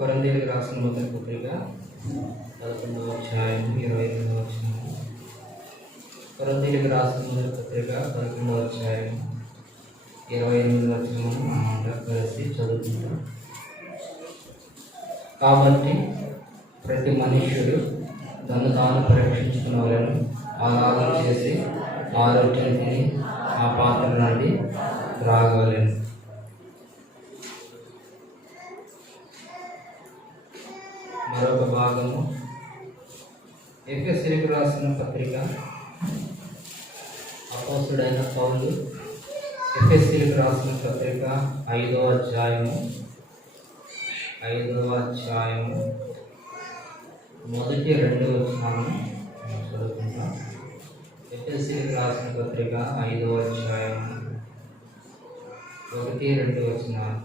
కొరింథీయులకు రాసిన మొదటి పత్రిక 11వ అధ్యాయం 22వ వచనం. కొరింథీయులకు రాసిన మొదటి పత్రిక 11వ అధ్యాయం 28వ వచనం మనం కలిసి చదువుకుంటాం. కాబట్టి ప్రతి మనుష్యుడు తను తాను పరీక్షించుకున్నవాళ్ళను ఆరాధన చేసి ఆరోగ్యం తిని ఆ పాత్ర నుండి త్రాగవలెను. మరొక భాగము ఎఫెసీయులకు రాసిన పత్రిక అపోస్తలుడైన పౌలు ఎఫెసీయులకు రాసిన పత్రిక 5వ అధ్యాయము మొదటి 2 వచనాలను చదువుకుంటాం. ఎఫెసీయులకు రాసిన పత్రిక 5వ అధ్యాయము 1-2 వచనాలు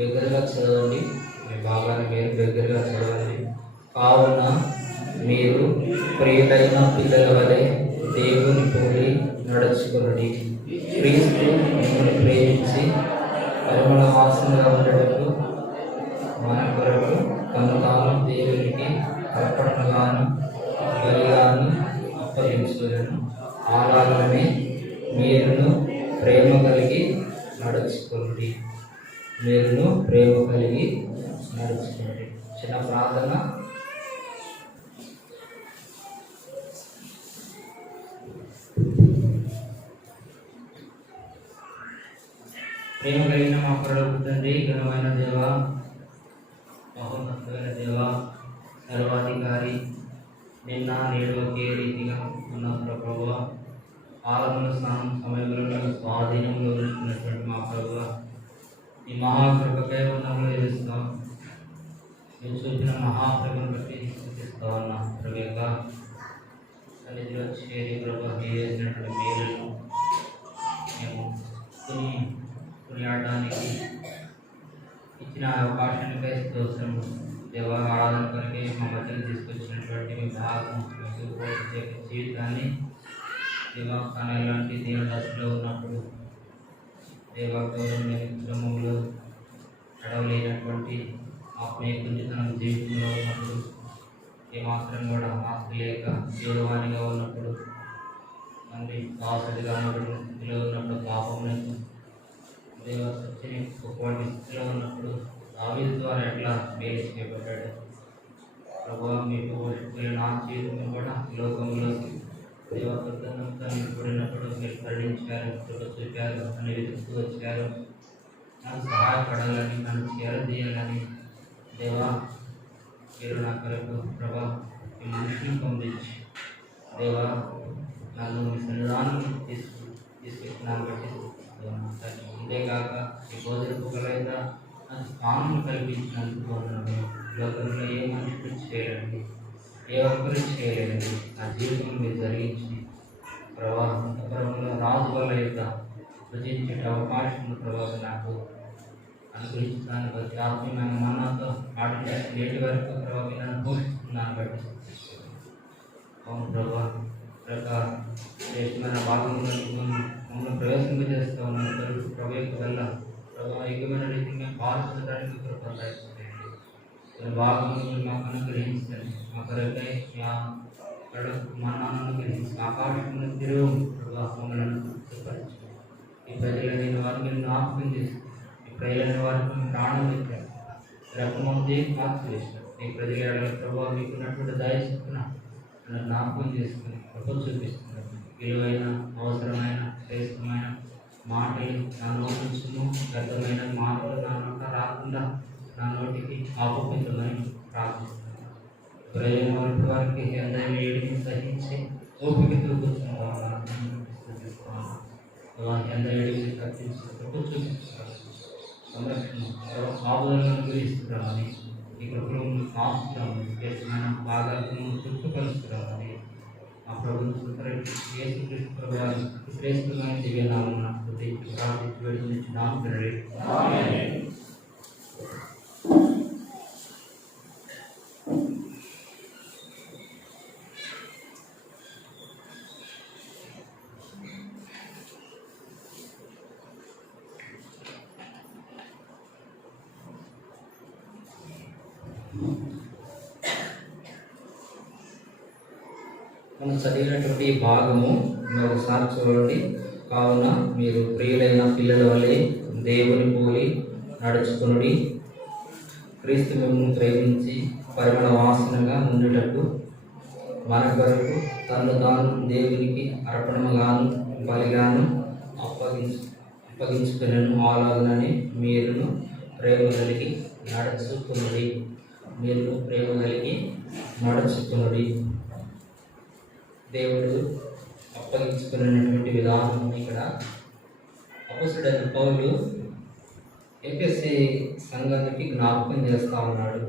దగ్గరగా చదవండి. మీ భాగాన్ని మీరు దగ్గరగా చదవండి. కావున మీరు ప్రియులైన పిల్లల వలె దేవుని పోలి నడుచుకుని క్రీస్తు మిమ్మల్ని ప్రేమించి పరిమళ వాసనగా ఉండటకు మన కొరకు తను తాను దేవునికి అర్పణగాను బలిగాను అప్పగించులను. అలాగనే మీరును ప్రేమ కలిగి నడుచుకోండి. చిన్న ప్రార్థన. ప్రేమ కలిగిన మా పరలోక తండ్రి, ఘనమైన దేవ, మహోన్నతమైన దేవ, సర్వాధికారి, నిన్న నేడు ఒకే రీతిగా ఉన్న ప్రభువ, ఆలముల స్నానం సమయంలో స్వాధీనంలో ఉంటున్నటువంటి మా ప్రభువ, ఈ మహాకృపకై వందనములు చెల్లిస్తాం. మీరు చూపిన మహాప్రేమను బట్టి స్థుతిస్తా ఉన్నా. ప్రభు యొక్క సన్నిధిలో చేరి ప్రభు చేసినటువంటి మేలును మేము కొనియాడడానికి ఇచ్చిన అవకాశానికై స్తోత్రం. దేవ, ఆరాధన కొరకే మా మధ్యలో తీసుకొచ్చినటువంటి మీ భాగం జీవితాన్ని దేవ కానీ ఎలాంటి దేవుని దశలో ఉన్నప్పుడు దేవ క్రమంలో అడవలేనటువంటి ఆత్మీయ కుంజితనం జీవితంలో ఉన్నప్పుడు ఏమాత్రం కూడా ఆస్తి లేక జీవవాణిగా ఉన్నప్పుడు మళ్ళీ దాసుడిగా ఉన్నప్పుడు స్థితిలో ఉన్నప్పుడు పాపములకు దేవ సత్యని ఒకటి స్థితిలో ఉన్నప్పుడు దావీదు ద్వారా ఎట్లా మేలు చేయబడ్డాడు ప్రభావ. మీకు నా జీవితం కూడా లోకంలో దేవతంతో కూడినప్పుడు మీరు కరుణించారు, కృప చూపారు, అని వెతుకుతూ వచ్చారు. నాకు సహాయపడాలని, నన్ను చేరదీయాలని దేవా మీరు నా కొరకు ప్రభా ఈ మనిషిని పంపించి దేవా నన్ను మీ సన్నిధానం తీసుకెళ్తున్నాను బట్టి అంతేకాక ఈ భోజనపు కలయిత నాకు స్థానం కల్పించినందుకు లోకంలో ఏ మనుషులు చేయలేండి, ఏ ఒక్కరు చేయలేండి. నా జీవితం మీరు జరిగించి ప్రవాహంలో రాజు వల్ల యొక్క భజించే అవకాశం ప్రభావం నాకు అనుగ్రహించడానికి బట్టి ఆత్మీయమైన మనంతో ఆడిన నేటి వరకు ప్రభావం పోషిస్తున్నాను బట్టి అవును ప్రభా ప్రకారం శ్రేష్టమైన భాగంలో మమ్మల్ని ప్రవేశింపజేస్తూ ఉన్నాను. ప్రభు యొక్క వల్ల ప్రభావ యుగమైన రీతిగా పాల్పొందడానికి కృపొందాయిస్తుంది. భాగంలో మాకు అనుగ్రహించండి. మా కొరకై మన్నాను అనుగ్రహించి ఆకాశంలో తిరుగు ప్రభావములను తృప్తిపరచండి. ఈ ప్రజలైన వారికి జ్ఞాపకం చేస్తుంది. ఈ ప్రజలైన వారికి ప్రాణం పెట్టారు, రకమంది ఆశ్రయిస్తారు. ఈ ప్రజల ప్రభావం మీకున్నటువంటి దయచేస్తున్న జ్ఞాపకం చేసుకుని కృప చూపిస్తున్నారు. విలువైన అవసరమైన శ్రేష్టమైన మాటలు నా నోటించును, వ్యర్థమైన మాటలు నా నోట రాకుండా నా నోటికి ఆపపించమని ప్రార్థిస్తున్నాను. ప్రజల వారికి ఎంత వేడిని సహించి ఓపికతో కూర్చుంటాను. ఎంత వేడిని కట్టించి కృప చూపిస్తున్నారు. సంరక్షణ ఆబోధనను అనుగ్రహిస్తున్నామని ఈ కృపలో ఆస్తున్నాము. శ్రేష్టమైన భాగాలను తృప్తిపరుస్తున్నామని ఆ ప్రభుత్వ శ్రేష్టమైన దివ్యనామం ప్రార్థించి వేడుకొనిచున్నాము తండ్రి. చదివినటువంటి ఈ భాగము మరొకసారి చూడండి. కావున మీరు ప్రియులైన పిల్లల వల్లే దేవుని పోలి నడుచుకునుడి, క్రీస్తు మిమ్మల్ని ప్రేమించి పరిమళ వాసనగా ఉండుటకు మన కొరకు తను తాను దేవునికి అర్పణముగాను బలిగాను అప్పగించుకునేను. అలాగనే మీరును ప్రేమ కలిగి నడుచుకునుడి. మీరు ప్రేమ కలిగి నడుచుకునుడి. దేవుడు అప్పగించుకునేటువంటి విధానం ఇక్కడ అపోస్తలుడైన పౌలు ఎఫెసీ సంఘానికి జ్ఞాపకం చేస్తూ ఉన్నాడు.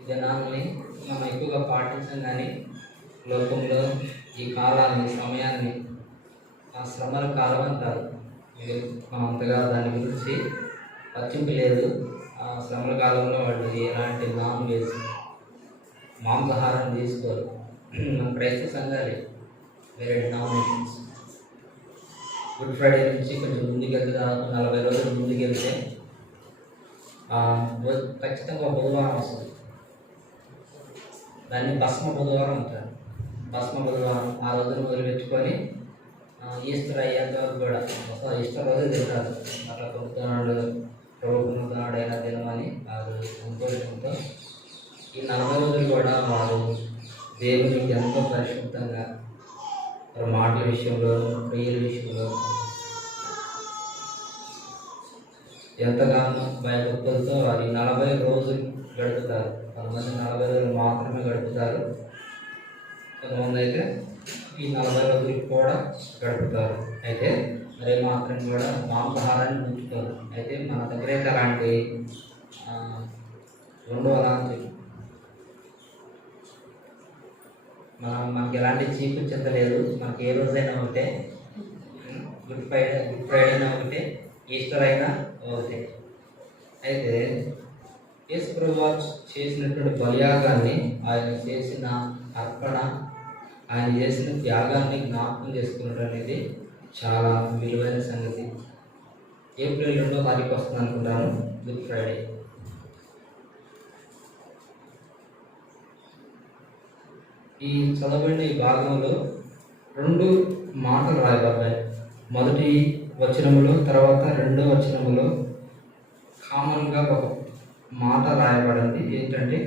ఈ దినాన్ని మనం ఎక్కువగా పాటించాం, కానీ లోకంలో ఈ కాలాన్ని, సమయాన్ని ఆ శ్రమల కాలం అంటారు. మనం అంతగా దాని గురించి పట్టింపు లేదు. ఆ శ్రమల కాలంలో వాళ్ళు ఎలాంటి నాన్ వెజ్, మాంసాహారం తీసుకోరు. మన క్రైస్తవ సంఘాలే, వేరే డినామినేషన్స్ గుడ్ ఫ్రైడే నుంచి కొంచెం ముందుకెళ్తే దాదాపు 40 రోజులు ముందుకెళ్తే ఖచ్చితంగా బుధవారం వస్తుంది. దాన్ని భస్మ బుధవారం అంటారు. భస్మ బుధవారం ఆ రోజును వదిలిపెట్టుకొని ఈస్టర్ అయ్యేంత వరకు కూడా ఈస్టర్ రోజు తింటారు. అట్లా పొద్దునాడు ప్రభుత్వనాడైనా తినమని వారు సంతోషంతో ఈ 40 రోజులు కూడా వారు దేవునికి ఎంతో పరిశుద్ధంగా వారి మాటల విషయంలో, క్రియల విషయంలో ఎంతగానో భయభక్తులతో వారి 40 రోజులు గడుపుతారు. కొంతమంది 40 రోజులు మాత్రమే గడుపుతారు, కొంతమంది అయితే ఈ 40 రోజులు కూడా గడుపుతారు. అయితే మరి మాత్రం కూడా మాంసాహారాన్ని ఉంచుతారు. అయితే మన దగ్గర అయితే అలాంటి అలాంటి మనకి ఎలాంటి చీపు చింత లేదు. మనకి ఏ రోజైనా ఒకటే, గుడ్ ఫ్రైడేనా ఒకటే, ఈస్టర్ అయినా ఒకటే. అయితే యేసు ప్రభువు చేసినటువంటి బలియాగాన్ని, ఆయన చేసిన అర్పణ, ఆయన చేసిన త్యాగాన్ని జ్ఞాపకం చేసుకున్నట్టు అనేది చాలా విలువైన సంగతి. ఏప్రిల్ 2వ తారీఖు వస్తుంది అనుకుంటాను, గుడ్ ఫ్రైడే. ఈ చదవబడిన ఈ భాగంలో 2 మాటలు రాయబడ్డాయి. మొదటి వచనములో, తర్వాత 2వ వచనములో కామన్గా ఒక మాట రాయబడింది. ఏంటంటే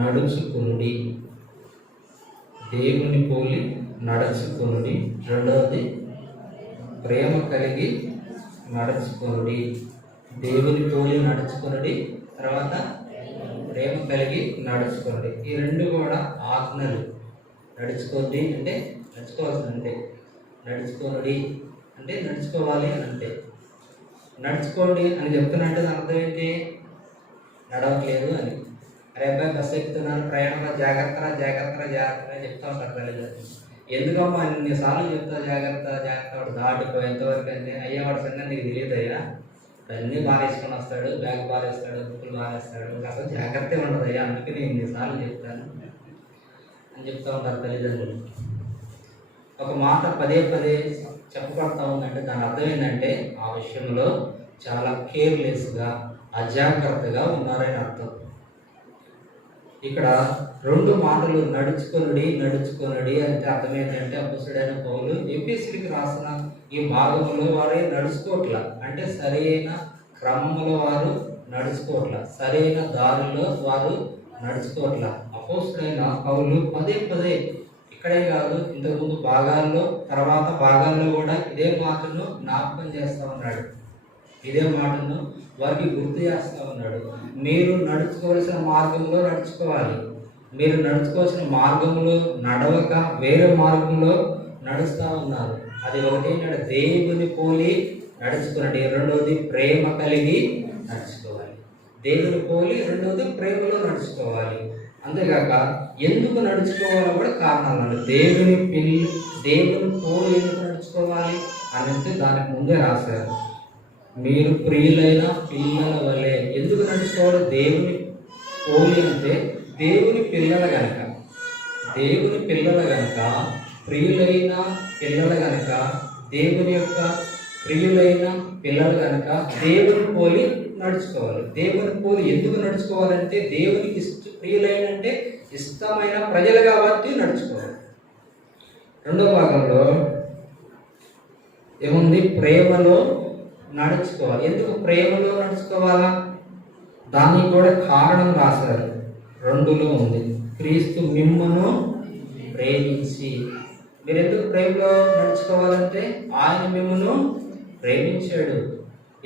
నడుచుకునుడి, దేవుని పోలి నడుచుకునుడి. రెండవది ప్రేమ కలిగి నడుచుకునుడి. దేవుని పోలి నడుచుకునుడి, తర్వాత ప్రేమ కలిగి నడుచుకోండి. ఈ 2 కూడా ఆజ్ఞలు. నడుచుకోండి అంటే నడుచుకోవాల్సిందంటే, నడుచుకోనుడి అంటే నడుచుకోవాలి అని అంటే. నడుచుకోండి అని చెప్తున్నంటే దాని అర్థం ఏంటి? నడవట్లేదు అని. అరే అబ్బాయి బస్సు ఎక్కుతున్నాను, ప్రయాణంలో జాగ్రత్త జాగ్రత్త జాగ్రత్త అని చెప్తా ఉంటారు తల్లిదండ్రులు. ఎందుకమ్మా అన్నిసార్లు చెప్తా జాగ్రత్త జాగ్రత్త, వాడు దాటిపోయేంతవరకు అంటే, అయ్యా వాడి సంగతి నీకు తెలియదు అయ్యా, అన్నీ బారేసుకొని వస్తాడు, బ్యాగ్ బారేస్తాడు, బుక్కులు బారేస్తాడు, అసలు జాగ్రత్త ఉండదు అయ్యా, అందుకే నేను ఇన్నిసార్లు చెప్తాను అని చెప్తూ ఉంటారు తల్లిదండ్రులు. ఒక మాట పదే పదే చెప్పబడతా ఉందంటే దాని అర్థం ఏంటంటే ఆ విషయంలో చాలా కేర్లెస్గా, అజాగ్రత్తగా ఉన్నారని అర్థం. ఇక్కడ 2 మాటలు నడుచుకొనుడి నడుచుకొనుడి అంటే అర్థం ఏంటంటే అపోస్తలుడైన పౌలు ఎఫెసీయులకు రాసిన ఈ భాగంలో వారే నడుచుకోవట్ల, అంటే సరైన క్రమంలో వారు నడుచుకోవట్ల, సరైన దారిలో వారు నడుచుకోవట్ల. అపోస్తలుడైన పౌలు పదే పదే ఇక్కడే కాదు, ఇంతకుముందు భాగాల్లో, తర్వాత భాగాల్లో కూడా ఇదే మాటను జ్ఞాపకం చేస్తూ ఉన్నాడు. ఇదే మాటను వారికి గుర్తు చేస్తూ ఉన్నాడు. మీరు నడుచుకోవాల్సిన మార్గంలో నడుచుకోవాలి. మీరు నడుచుకోవాల్సిన మార్గంలో నడవక వేరే మార్గంలో నడుస్తూ ఉన్నారు. అది ఒకటేంటంటే దేవుని పోలి నడుచుకునండి. రెండవది ప్రేమ కలిగి నడుచుకోవాలి. దేవుని పోలి, రెండవది ప్రేమలో నడుచుకోవాలి. అంతేగాక ఎందుకు నడుచుకోవాలో కూడా కారణాలు అన్నాడు. దేవుని పోలి ఎందుకు నడుచుకోవాలి అని అంటే దానికి ముందే రాశారు. మీరు ప్రియులైన పిల్లల వలె. ఎందుకు నడుచుకోవాలి? దేవుని పోలి అంటే దేవుని పిల్లల గనక, దేవుని పిల్లల గనక, ప్రియులైన పిల్లల గనక, దేవుని యొక్క ప్రియులైన పిల్లలు కనుక దేవుని పోలి నడుచుకోవాలి. దేవుని పోలి ఎందుకు నడుచుకోవాలంటే దేవునికి ప్రియులైనంటే ఇష్టమైన ప్రజలుగా బట్టి నడుచుకోవాలి. రెండో భాగంలో ఏముంది? ప్రేమలో నడుచుకోవాలి. ఎందుకు ప్రేమలో నడుచుకోవాలా? దానికి కూడా కారణం రాశారు. 2లో ఉంది, క్రీస్తు మిమ్మును ప్రేమించి. మీరు ఎందుకు ప్రేమలో నడుచుకోవాలంటే ఆయన మిమ్మును ప్రేమించాడు.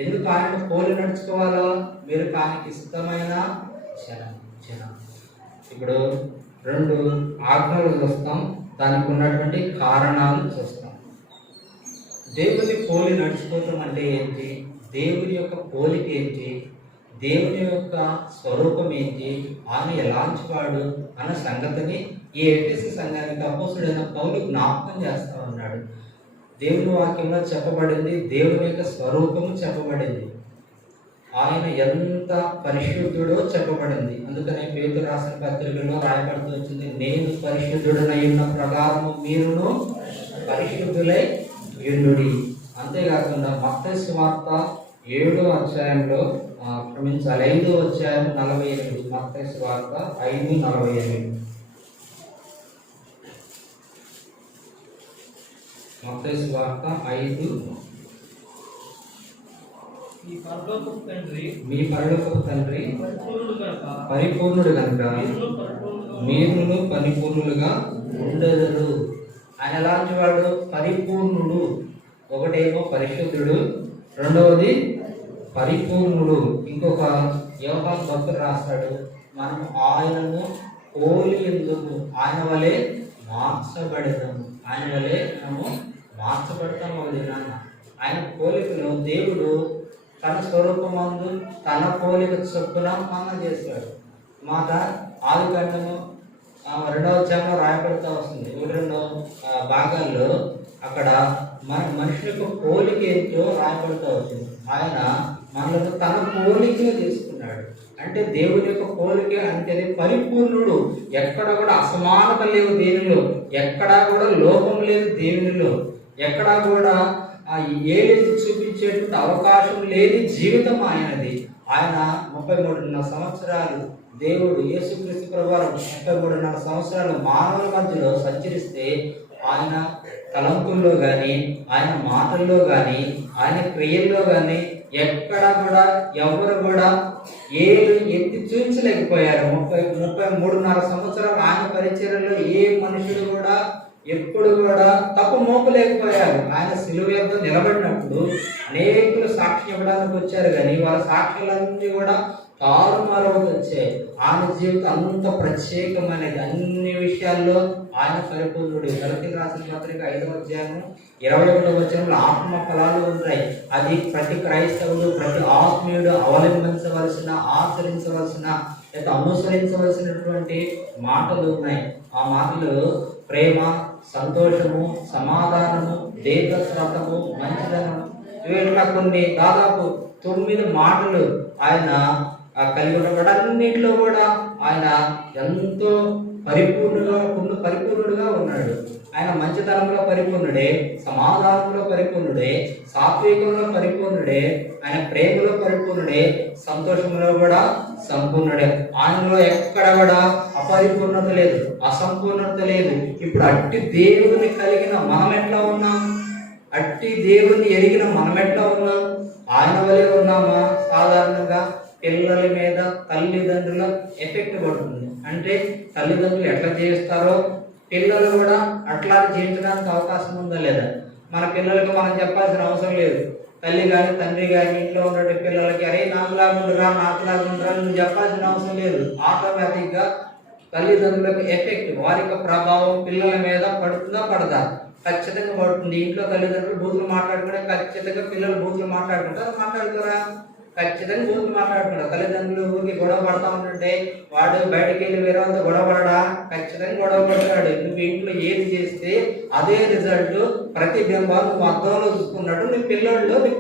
ఎందుకు ఆయన పోలి నడుచుకోవాలో? మీరు ఆయనకి ఇష్టమైన జనం. ఇప్పుడు 2 ఆజ్ఞలు చూస్తాం, దానికి ఉన్నటువంటి కారణాలు చూస్తాం. దేవుని పోలి నడుచుకోవటం అంటే ఏంటి? దేవుని యొక్క పోలిక ఏంటి? దేవుని యొక్క స్వరూపం ఏంటి? ఆయన ఎలాంటి వాడు అన్న సంగతిని ఈ ఎఫెసీ సంఘానికి అపోస్తుడైన పౌలు జ్ఞాపకం చేస్తా ఉన్నాడు. దేవుని వాక్యంలో చెప్పబడింది, దేవుని యొక్క స్వరూపము చెప్పబడింది, ఆయన ఎంత పరిశుద్ధుడో చెప్పబడింది. అందుకనే పేతురు రాసిన పత్రికల్లో రాయబడుతూ వచ్చింది, నేను పరిశుద్ధుడనై ఉన్న ప్రకారము మీరును పరిశుద్ధులై యుండుడి. అంతేకాకుండా మత్తయి సువార్త 7వ అధ్యాయంలో 5వ అధ్యాయం 48, మత్తయి సువార్త 5:48. మత్తయి సువార్త 5. మీ పరలోకపు తండ్రి పరిపూర్ణుడు కనుక మీరును పరిపూర్ణులుగా ఉండెదరు. ఆయన ఎలాంటి వాడు? పరిపూర్ణుడు. ఒకటేమో పరిశుద్ధుడు, రెండవది పరిపూర్ణుడు. ఇంకొక యోహాను భక్తుడు రాస్తాడు, మనం ఆయనను పోలి ఎందుకు ఆయన వలె మార్చబడతాము. ఆయన వలె మనము మార్చబడతాము. అది నాన్న ఆయన పోలికను దేవుడు తన స్వరూపమందు తన పోలిక చొప్పున మనం చేస్తాడు. మాట ఆదికాండము 2వ అధ్యాయంలో రాయబడుతూ వస్తుంది. 1-2 భాగాల్లో అక్కడ మనిషి యొక్క పోలిక ఏంటో రాయబడుతూ వచ్చింది. ఆయన మనలను తన పోలికగా చేసుకున్నాడు. అంటే దేవుని యొక్క పోలిక అంటే పరిపూర్ణుడు. ఎక్కడ కూడా అసమానత లేవు దేవునిలో, ఎక్కడా కూడా లోపం లేదు దేవునిలో, ఎక్కడా కూడా ఏలెత్తి చూపించేటువంటి అవకాశం లేని జీవితం ఆయనది. ఆయన 33.5 సంవత్సరాలు దేవుడు యేసుక్రీస్తు ప్రభువారు 33.5 సంవత్సరాలు మానవుల మధ్యలో సంచరిస్తే ఆయన తలంపుల్లో కానీ, ఆయన మాటల్లో కానీ, ఆయన క్రియల్లో కానీ ఎక్కడా కూడా ఎవరు కూడా ఏలు ఎత్తి చూపించలేకపోయారు. 33.5 సంవత్సరాలు ఆయన పరిచర్యలో ఏ మనుషుడు కూడా ఎప్పుడు కూడా తప్పు మోపలేకపోయారు. ఆయన సిలువ యొద్ద నిలబడినప్పుడు అనేకులు సాక్షి ఇవ్వడానికి వచ్చారు, కానీ వాళ్ళ సాక్ష్యాలన్నీ కూడా తారుమారవుతూ వచ్చాయి. ఆయన జీవితం అంత ప్రత్యేకమైనది. అన్ని విషయాల్లో ఆయన పరిపూర్ణుడు. గలతీయులకు రాసిన పత్రిక 5వ అధ్యాయం 21వ వచనంలో ఆత్మ ఫలాలు ఉంటాయి. అది ప్రతి క్రైస్తవుడు, ప్రతి ఆత్మీయుడు అవలంబించవలసిన, ఆచరించవలసిన, లేదా అనుసరించవలసినటువంటి మాటలు ఉన్నాయి. ఆ మాటలు ప్రేమ, సంతోషము, సమాధానము, దీర్ఘశాంతము, మంచిదనం, ఇట్లా కొన్ని దాదాపు 9 మాటలు ఆయన కలిగి ఉన్నవాడు. అన్నింటిలో కూడా ఆయన ఎంతో పరిపూర్ణుడుగా ఉన్నాడు. ఆయన మంచితనంలో పరిపూర్ణుడే, సమాధానంలో పరిపూర్ణుడే, సాత్వికంలో పరిపూర్ణుడే, ఆయన ప్రేమలో పరిపూర్ణుడే, సంతోషంలో కూడా సంపూర్ణుడే. ఆయనలో ఎక్కడ కూడా అపరిపూర్ణత లేదు, అసంపూర్ణత లేదు. ఇప్పుడు అట్టి దేవుని కలిగిన మనం ఎట్లా ఉన్నాం? అట్టి దేవుని ఎరిగిన మనం ఎట్లా ఉన్నాం? ఆయన వలె ఉన్నామా? సాధారణంగా పిల్లల మీద తల్లిదండ్రుల ఎఫెక్ట్ పడుతుంది. అంటే తల్లిదండ్రులు ఎట్లా చేస్తారో పిల్లలు కూడా అట్లా చేయించడానికి అవకాశం ఉందా లేదా? మన పిల్లలకు మనం చెప్పాల్సిన అవసరం లేదు. తల్లి కానీ తండ్రి కానీ ఇంట్లో ఉన్న పిల్లలకి అరే నాకులాగా ఉండరా, నాకులాగా ఉండరా నువ్వు చెప్పాల్సిన అవసరం లేదు. ఆటోమేటిక్గా తల్లిదండ్రులకు ఎఫెక్ట్, వారి యొక్క ప్రభావం పిల్లల మీద పడుతుందా పడదా? ఖచ్చితంగా పడుతుంది. ఇంట్లో తల్లిదండ్రులు బూతులు మాట్లాడుకుంటే ఖచ్చితంగా పిల్లలు బూతులు మాట్లాడుకోరా? ఖచ్చితంగా బూతులు మాట్లాడుకుంటారు. తల్లిదండ్రులు ఊరికి గొడవ పడతా ఉంటుంటే వాడు బయటకు వెళ్ళి వేరే వాళ్ళతో గొడవ పడడా? ఖచ్చితంగా గొడవ పడతాడు. నువ్వు ఇంట్లో ఏది చేస్తే అదే రిజల్ట్ ప్రతిబింబాలు నువ్వు అర్థంలో చూసుకున్నట్టు నీ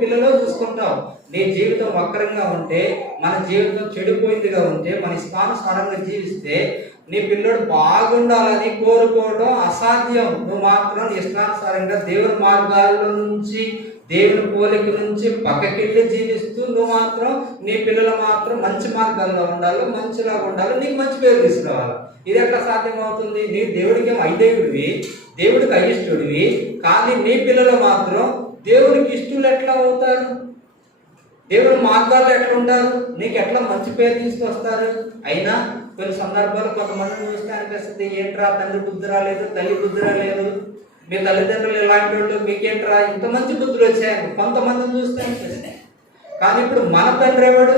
పిల్లలో చూసుకుంటావు. నీ జీవితం వక్రంగా ఉంటే, మన జీవితం చెడిపోయిందిగా ఉంటే, మన ఇష్టానుసారంగా జీవిస్తే నీ పిల్లడు బాగుండాలని కోరుకోవడం అసాధ్యం. నువ్వు మాత్రం ఇష్టానుసారంగా దేవుని మార్గాల్లో నుంచి, దేవుని పోలిక నుంచి పక్కకెళ్ళి జీవిస్తూ నువ్వు మాత్రం నీ పిల్లలు మాత్రం మంచి మార్గాల్లో ఉండాలి, మంచిలాగా ఉండాలి, నీకు మంచి పేరు తీసుకురావాలి. ఇది ఎట్లా సాధ్యం అవుతుంది? నీ దేవుడికి ఐదేవుడివి, దేవుడికి అయిష్టుడివి, కానీ నీ పిల్లలు మాత్రం దేవుడికి ఇష్టలు ఎట్లా అవుతారు? దేవుడి మార్గాల్లో ఎట్లా ఉంటారు? నీకు ఎట్లా మంచి పేరు తీసుకొస్తారు? అయినా కొన్ని సందర్భాలు కొంతమందిని చూస్తే అనిపిస్తుంది, ఏంట్రా తండ్రి బుద్ధి రాలేదు, తల్లి బుద్ధి రాలేదు, మీ తల్లిదండ్రులు ఇలాంటి వాళ్ళు, మీకేంట్రా ఇంత మంచి బుద్ధులు వచ్చాయని కొంతమందిని చూస్తే అనిపిస్తుంది. కానీ ఇప్పుడు మన తండ్రి ఎవడు?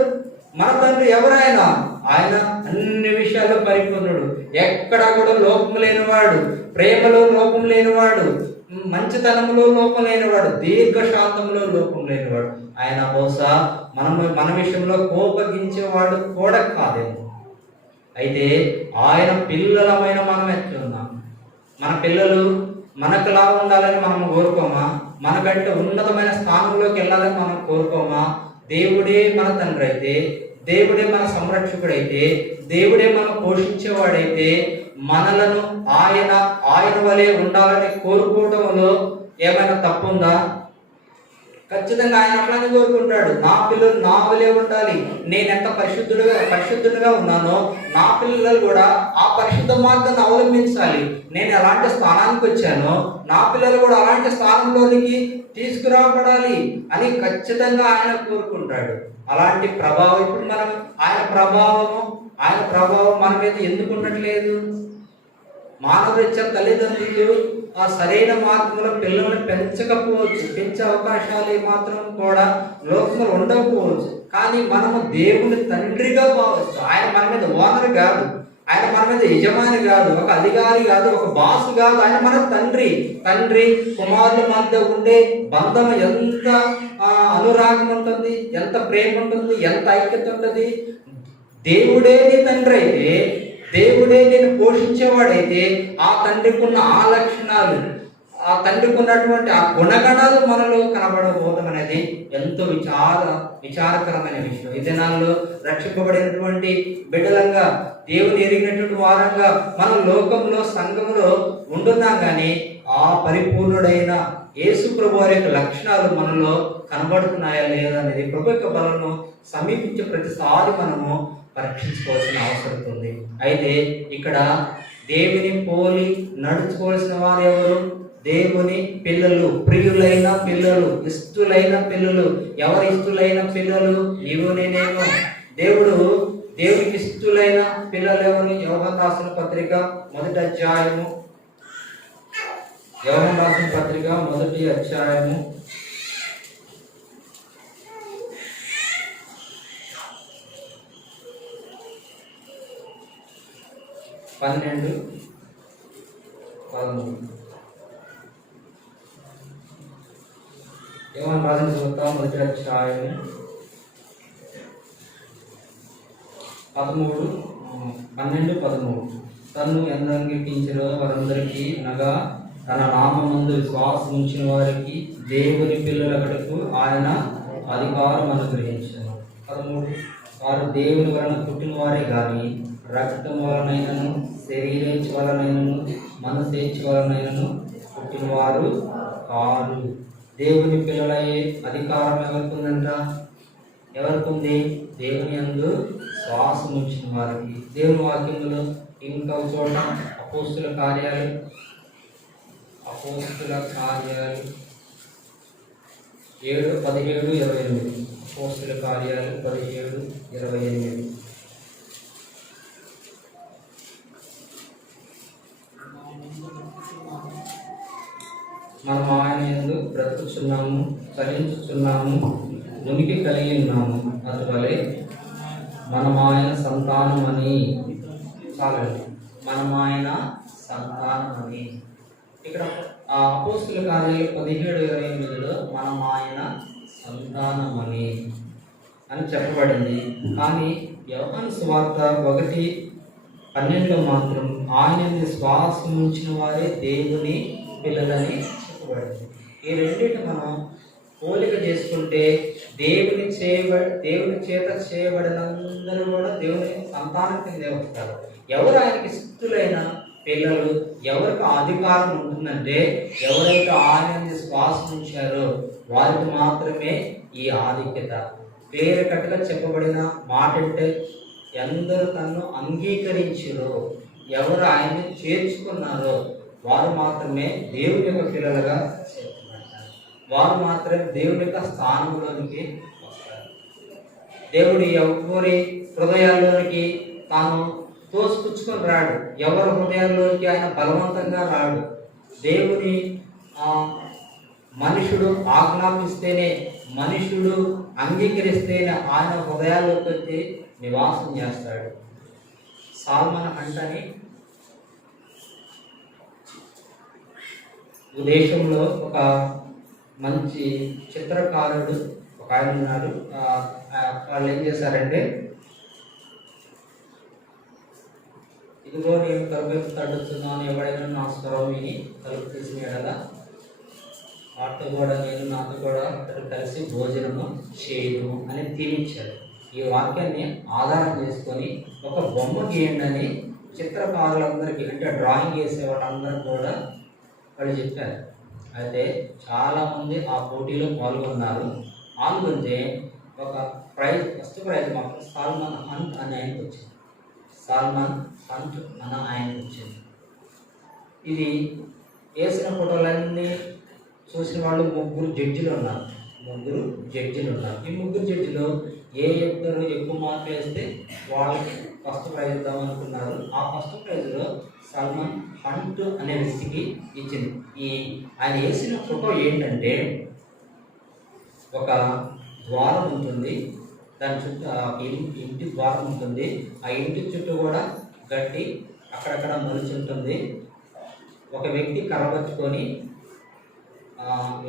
మన తండ్రి ఎవరైనా ఆయన అన్ని విషయాల్లో పరిపూర్ణుడు, ఎక్కడా కూడా లోపం లేనివాడు, ప్రేమలో లోపం లేనివాడు, మంచితనంలో లోపం లేనివాడు, దీర్ఘశాంతంలో లోపం లేనివాడు. ఆయన బహుశా మన విషయంలో కోపగించేవాడు కూడా కాదేమో. అయితే ఆయన పిల్లలమైన మనం ఎట్లున్నాం? మన పిల్లలు మనకులా ఉండాలని మనం కోరుకోమా? మనకంటే ఉన్నతమైన స్థానంలోకి వెళ్ళాలని మనం కోరుకోమా? దేవుడే మన తండ్రి అయితే, దేవుడే మన సంరక్షకుడైతే, దేవుడే మనం పోషించేవాడైతే మనలను ఆయన వలె ఉండాలని కోరుకోవడంలో ఏమైనా తప్పు ఉందా? ఖచ్చితంగా ఆయన అట్లానే కోరుకుంటాడు. నా పిల్లలు నా వలె ఉండాలి, నేను ఎంత పరిశుద్ధుడిగా ఉన్నానో నా పిల్లలు కూడా ఆ పరిశుద్ధ మార్గాన్ని అవలంబించాలి. నేను ఎలాంటి స్థానానికి వచ్చానో నా పిల్లలు కూడా అలాంటి స్థానంలోనికి తీసుకురాబడాలి అని ఖచ్చితంగా ఆయన కోరుకుంటాడు. అలాంటి ప్రభావం ఇప్పుడు మనం ఆయన ప్రభావం మన మీద ఎందుకు ఉండట్లేదు? మానవరీత్యా తల్లిదండ్రులు ఆ సరైన మార్గంలో పిల్లల్ని పెంచకపోవచ్చు, పెంచే అవకాశాలు ఏమాత్రం కూడా లోకంలో ఉండకపోవచ్చు. కానీ మనము దేవుని తండ్రిగా భావిస్తాం. ఆయన మన మీద ఓనర్ కాదు, ఆయన మన మీద యజమాని కాదు, ఒక అధికారి కాదు, ఒక బాస్ కాదు, ఆయన మన తండ్రి కుమారుల మధ్య ఉండే బంధం ఎంత అనురాగం ఉంటుంది, ఎంత ప్రేమ ఉంటుంది, ఎంత ఐక్యత ఉంటుంది. దేవుడే నీ తండ్రి అయితే, దేవుడే నేను పోషించేవాడైతే ఆ తండ్రికి ఉన్న ఆ లక్షణాలు, ఆ తండ్రికి ఉన్నటువంటి ఆ గుణగణాలు మనలో కనబడబోవడం అనేది ఎంతో విచారకరమైన విషయం. ఈ దినాల్లో రక్షింపబడినటువంటి బిడ్డలంగా, దేవుని ఎరిగినటువంటి వారంగా మనం లోకంలో సంఘంలో ఉంటున్నాం, కానీ ఆ పరిపూర్ణుడైన యేసు ప్రభు వారి యొక్క లక్షణాలు మనలో కనబడుతున్నాయా లేదా అనేది ప్రభు యొక్క బలను సమీపించే ప్రతిసారి మనము పరీక్షించుకోవాల్సిన అవసరం ఉంది. అయితే ఇక్కడ దేవుని పోలి నడుచుకోవాల్సిన వారు ఎవరు? దేవుని పిల్లలు, ప్రియులైన పిల్లలు, ఇష్టులైన పిల్లలు. ఎవరు ఇష్టులైన పిల్లలు? నీవు నేనేమో. దేవునికి ఇష్టులైన పిల్లలు ఎవరు? యోహాను రాసిన పత్రిక మొదటి అధ్యాయము 12:13. యోహాను రాసిన సువార్త మొదటి అధ్యాయము 12:13. తను ఎంత అంగీకరించారో వారందరికీ, అనగా తన నామమందు విశ్వాసం ఉంచిన వారికి దేవుని పిల్లలకడకు ఆయన అధికారం అనుగ్రహించారు. 13. వారు దేవుని వలన పుట్టిన వారే కానీ రక్తం వలనైనను, శరీరేచ్ఛ వలనైనను, మనసేచ్ఛ వలనైనను పుట్టిన వారు కారు. దేవుని పిల్లలయ్యే అధికారం ఎవరికి ఉందంట? ఎవరికి ఉంది? దేవుని యందు శ్వాసం ఉంచిన వారికి. దేవుని వాక్యంలో ఇంకా చోట అపోస్తుల కార్యాలు 7:17-28. అపోస్తుల కార్యాలు 17:28. మనం ఆయన యందు బ్రతుకుచున్నాము, చలించుచున్నాము, ఉనికి కలిగి ఉన్నాము. అందువలే మనం ఆయన సంతానమని. చాలండి, మనం ఆయన సంతానమని. ఇక్కడ అపోస్తుల కార్యాలు 17:28లో మనం ఆయన సంతానమని అని చెప్పబడింది. కానీ యోహాను సువార్త 1:12లో మాత్రం ఆయన శ్వాసం ఉంచిన వారే దేవుని పిల్లలని చెప్పబడింది. ఈ రెండింటి మనం పోలిక చేసుకుంటే దేవుని చేత చేయబడినందరూ కూడా దేవుని సంతానం కిందే వస్తారు. ఎవరు ఆయనకి శక్తులైన పిల్లలు, ఎవరికి అధికారం ఉంటుందంటే ఎవరైతే ఆయన శ్వాసం ఉంచారో వారికి మాత్రమే ఈ ఆధిక్యత. క్లియర్ కట్గా చెప్పబడిన మాట అంటే ఎందరు తనను అంగీకరించారో, ఎవరు ఆయన్ని చేర్చుకున్నారో వారు మాత్రమే దేవుని యొక్క పిల్లలుగా చేర్చబడతారు. వారు మాత్రమే దేవుని యొక్క స్థానంలోనికి వస్తారు. దేవుడు ఎవరి హృదయాల్లోనికి తాను తోసిపుచ్చుకొని రాడు. ఎవరి హృదయాల్లోనికి ఆయన బలవంతంగా రాడు. దేవుని మనుషుడు ఆజ్ఞాపిస్తేనే, మనుషుడు అంగీకరిస్తేనే ఆయన హృదయాల్లోకి వచ్చి నివాసం చేస్తాడు. సాల్మన్ హంటని దేశంలో ఒక మంచి చిత్రకారుడు ఒక ఆయన ఉన్నారు. వాళ్ళు ఏం చేశారంటే, ఇదిగో నేను తలుపు తడుతున్నాను, ఎవడైనా నా స్వరం విని తలుపు తీసిన ఎడల వాటితో కూడా నేను నాతో కూడా కలిసి భోజనము చేయను అని తీర్చారు. ఈ వాక్యాన్ని ఆధారం చేసుకొని ఒక బొమ్మ గీయండి అని చిత్రకారులందరికీ, అంటే డ్రాయింగ్ వేసే వాళ్ళందరూ కూడా వాళ్ళు చెప్పారు. అయితే చాలామంది ఆ పోటీలో పాల్గొన్నారు. పాల్గొంటే ఒక ప్రైజ్, ఫస్ట్ ప్రైజ్ మాత్రం సాల్మన్ హంట్ అని ఆయనకు వచ్చింది. సాల్మన్ హంట్ అన్న ఆయనకు వచ్చింది. ఇది వేసిన ఫోటోలన్నీ చూసిన వాళ్ళు ముగ్గురు జడ్జిలు ఉన్నారు. ఈ ముగ్గురు జడ్జిలో ఇద్దరు ఎక్కువ మార్కులు వేస్తే వాళ్ళకి ఫస్ట్ ప్రైజ్ ఇద్దాం అనుకున్నారు. ఆ ఫస్ట్ ప్రైజ్లో సల్మాన్ హంట్ అనే వ్యక్తికి ఇచ్చింది. ఆయన వేసిన ఫోటో ఏంటంటే, ఒక ద్వారం ఉంటుంది, దాని చుట్టూ ఇంటి ద్వారం ఉంటుంది, ఆ ఇంటి చుట్టూ కూడా గట్టి అక్కడక్కడ మొలిచి ఉంటుంది. ఒక వ్యక్తి కర్రబచ్చుకొని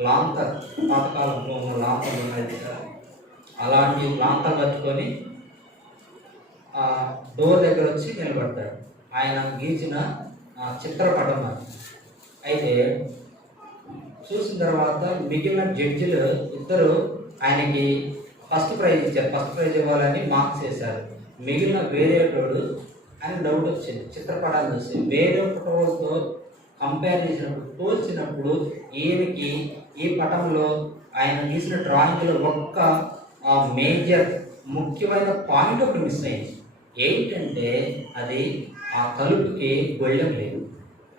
లాంతర్, పాతకాలంలో ఉన్న లాంతర్లు ఉన్నాయి కదా, అలాంటి లాంతర్ పట్టుకొని డోర్ దగ్గర వచ్చి నిలబడతాడు. ఆయన గీచిన చిత్రపటం. అయితే చూసిన తర్వాత మిగిలిన జడ్జిలు ఇద్దరు ఆయనకి ఫస్ట్ ప్రైజ్ ఇచ్చారు. ఫస్ట్ ప్రైజ్ ఇవ్వాలని మార్క్స్ వేశారు. మిగిలిన వేరేటోడు ఆయన డౌట్ వచ్చింది, చిత్రపటాలు చూసి వేరే ఫోటోలతో కంపేర్ చేసినప్పుడు, పోల్చినప్పుడు ఈయనకి ఈ పటంలో ఆయన గీసిన డ్రాయింగ్లో ఒక్క మేజర్ ముఖ్యమైన పాయింట్ ఒకటి మిస్ అయింది. ఏంటంటే అది ఆ తలుపుకి గొళ్ళెం లేదు.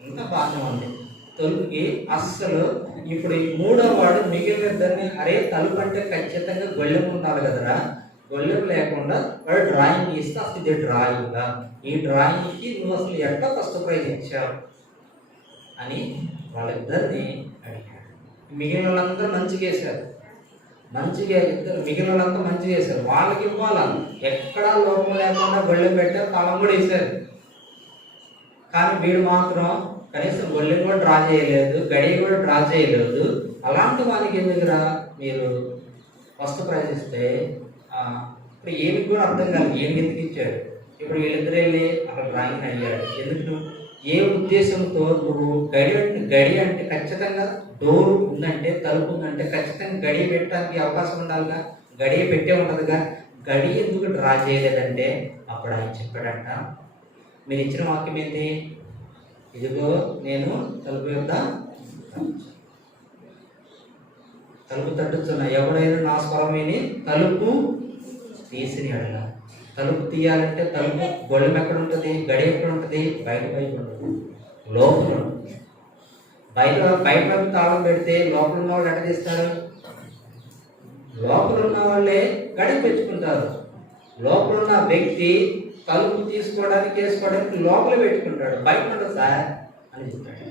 ఇంకా బాగానే ఉంది తలుపుకి అస్సలు. ఇప్పుడు ఈ మూడో వాడు మిగిలిన ఇద్దరిని, అరే తలుపు అంటే ఖచ్చితంగా గొళ్ళెం ఉండాలి కదరా, గొళ్ళెం లేకుండా వాడు డ్రాయింగ్ గీస్తే అసలు ఇది డ్రాయింగ్గా, ఈ డ్రాయింగ్కి నువ్వు అసలు ఎట్లా ఫస్ట్ ప్రైజ్ ఇచ్చావు అని వాళ్ళిద్దరిని అడిగాడు. మిగిలిన వాళ్ళందరూ మంచిగా వేశారు, మిగిలిన వాళ్ళంతా మంచిగా వేశారు, వాళ్ళకి ఇవ్వాలా, ఎక్కడా లోపం లేకుండా గొళ్ళెం పెట్టారు, తలం కూడా వేశారు. కానీ వీడు మాత్రం కనీసం గొళ్ళెం కూడా డ్రా చేయలేదు, గడియ కూడా డ్రా చేయలేదు. అలాంటి వాళ్ళకి ఎందుకురా మీరు ఫస్ట్ ప్రైజ్ ఇస్తే? ఇప్పుడు ఏమి కూడా అర్థం కాదు, ఏమి ఎందుకు ఇచ్చాడు. ఇప్పుడు వీళ్ళిద్దరు వెళ్ళి అక్కడ డ్రాయింగ్ అడిగాడు, ఎందుకు, ఏ ఉద్దేశంతో నువ్వు గడి అంటే ఖచ్చితంగా డోరు ఉందంటే, తలుపు ఉందంటే ఖచ్చితంగా గడియ పెట్టడానికి అవకాశం ఉండాలిగా, గడియ పెట్టే ఉండదుగా, గడి ఎందుకు డ్రా చేయలేదంటే అప్పుడు ఆయన చెప్పాడంట, మీరు ఇచ్చిన వాక్యం ఏంటి, ఇదిగో నేను తలుపు తట్టుతున్నా, ఎవడైనా నా స్వరం విని తలుపు తీసిని అడగ. తలుపు తీయాలంటే తలుపు గొళ్ళెం ఎక్కడ ఉంటుంది, గడి ఎక్కడ ఉంటుంది, బయట ఉంటుంది, లోపల ఉంటుంది. బయట తాళం పెడితే లోపల ఉన్న వాళ్ళు ఎక్కడ తీస్తారు, లోపల ఉన్న వాళ్ళే గడి పెట్టుకుంటారు. లోపల ఉన్న వ్యక్తి తలుపు తీసుకోవడానికి వేసుకోవడానికి లోపల పెట్టుకుంటాడు, బయట ఉండదు సార్ అని చెప్తాడు.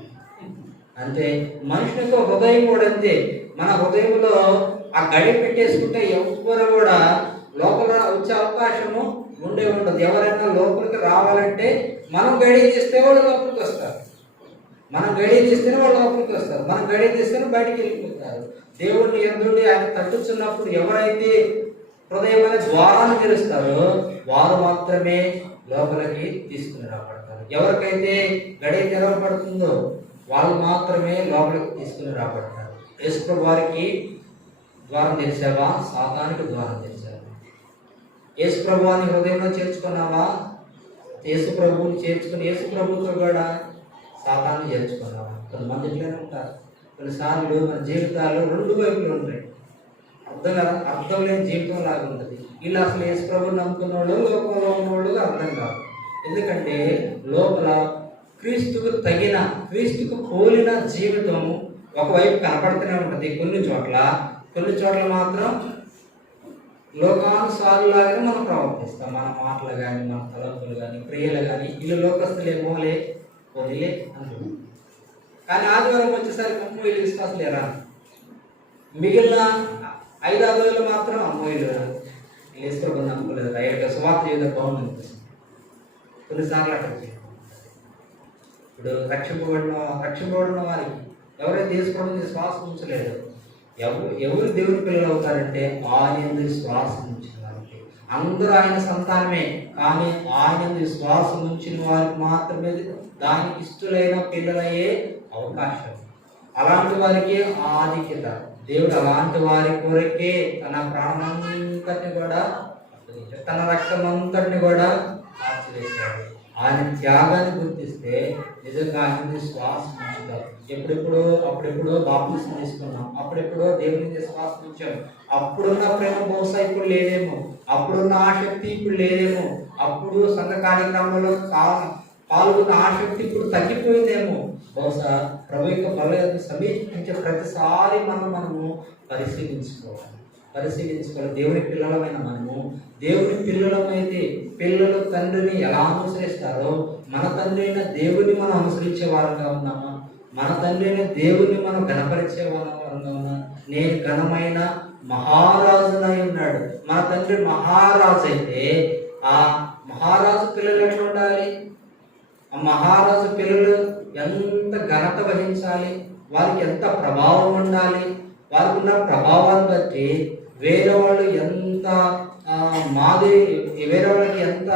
అంతే మనుషుని యొక్క హృదయం కూడా అంతే. మన హృదయంలో ఆ గడి పెట్టేసుకుంటే ఎవ్వరు కూడా లోపల వచ్చే అవకాశము ఉండదు. ఎవరైనా లోపలికి రావాలంటే మనం గడి తీస్తే వాళ్ళు లోపలికి వస్తారు, మనం గడి తీస్తేనే వాళ్ళు లోపలికి వస్తారు, మనం గడి తీస్తేనే బయటికి వెళ్ళిపోతారు. దేవుడిని ఎదురుండి ఆయన తట్టుచున్నప్పుడు ఎవరైతే హృదయమైన ద్వారాన్ని తెరుస్తారో వారు మాత్రమే లోపలికి తీసుకుని రాబడతారు. ఎవరికైతే గడి తెరవబడుతుందో వాళ్ళు మాత్రమే లోపలికి తీసుకుని రాబడతారు. యేసుప్రభు వారికి ద్వారం తెరిచావా, సాతానికి ద్వారం తెరిచావా? యేసుప్రభు వారిని హృదయంలో చేర్చుకున్నావా, యేసు ప్రభువుని చేర్చుకుని యేసు ప్రభుతో కూడా సాతాన్ని చేర్చుకున్నాం. కొంతమంది ఇట్లనే ఉంటారు. కొన్నిసార్లు మన జీవితాల్లో రెండు వైపులు ఉంటాయి. అర్థం లేని జీవితం లాగా ఉంటుంది. వీళ్ళు అసలు యేసు ప్రభువుని నమ్ముకున్న వాళ్ళు లోకంలో ఉన్నవాళ్ళుగా అర్థం కాదు. ఎందుకంటే లోపల క్రీస్తుకు పోలిన జీవితం ఒకవైపు కనపడుతూనే ఉంటుంది. కొన్ని చోట్ల మాత్రం లోకానుసారులాగానే మనం ప్రవర్తిస్తాం. మన మాటలు కానీ, మన తలంపులు కానీ, క్రియలు కానీ వీళ్ళు లోకస్తులేమోలే పోనీలే అంటున్నాం. కానీ ఆదివారం వచ్చేసరికి అమ్మో వీళ్ళు విశ్వాసలేరా, మిగిలిన 5-6 రోజులు మాత్రం అమ్మో వీళ్ళు వేసుకోకుండా అనుకోలేదు, రైట్గా సువార్త ఏదో బాగుంది. కొన్నిసార్లు అక్కడ ఇప్పుడు రక్షింపబడిన వారికి ఎవరైతే తీసుకోవడం శ్వాసం ఉంచలేదు, ఎవరు దేవుని పిల్లలు అవుతారంటే ఆయన శ్వాసం ఉంచిన వారికి. అందరూ ఆయన సంతానమే, కానీ ఆయన శ్వాసం ఉంచిన వారికి మాత్రమే దానికి ఇష్టలైన పిల్లలయ్యే అవకాశం. అలాంటి వారికి ఆధిక్యత. దేవుడు అలాంటి వారి కొరకే తన ప్రాణమంతటిని కూడా, తన రక్తమంతటిని కూడా మార్చివేశాడు. ఆయన త్యాగాన్ని గుర్తిస్తే నిజంగా ఆయన శ్వాసం ఉంచుతారు. అప్పుడెప్పుడో బాప్తిసం తీసుకున్నాం, అప్పుడెప్పుడో దేవుని శ్వాసం ఉంచాం. అప్పుడున్న ప్రేమ బహుశా ఇప్పుడు లేదేమో, అప్పుడున్న ఆసక్తి ఇప్పుడు లేదేమో, అప్పుడు సంఘ కార్యక్రమంలో పాల్గొన్న ఆసక్తి ఇప్పుడు తగ్గిపోయిందేమో. బహుశా ప్రభు యొక్క బలం సమీపించే ప్రతిసారి మనము పరిశీలించుకోవాలి. దేవుని పిల్లలమైన మనము దేవుని పిల్లలమైతే పిల్లలు తండ్రిని ఎలా అనుసరిస్తారో మన తండ్రి అయిన దేవుని మనం అనుసరించే వారంగా ఉన్నామా? మన తండ్రి అయిన దేవుని మనం గణపరిచే వారంగా ఉన్నామా? నేను ఘనమైన మహారాజునై ఉన్నాడు. మన తండ్రి మహారాజు అయితే ఆ మహారాజు పిల్లలు ఎట్లా ఉండాలి? ఆ మహారాజు పిల్లలు ఎంత ఘనత వహించాలి, వారికి ఎంత ప్రభావం ఉండాలి, వారికి ఉన్న ప్రభావాన్ని బట్టి వేరే వాళ్ళకి ఎంత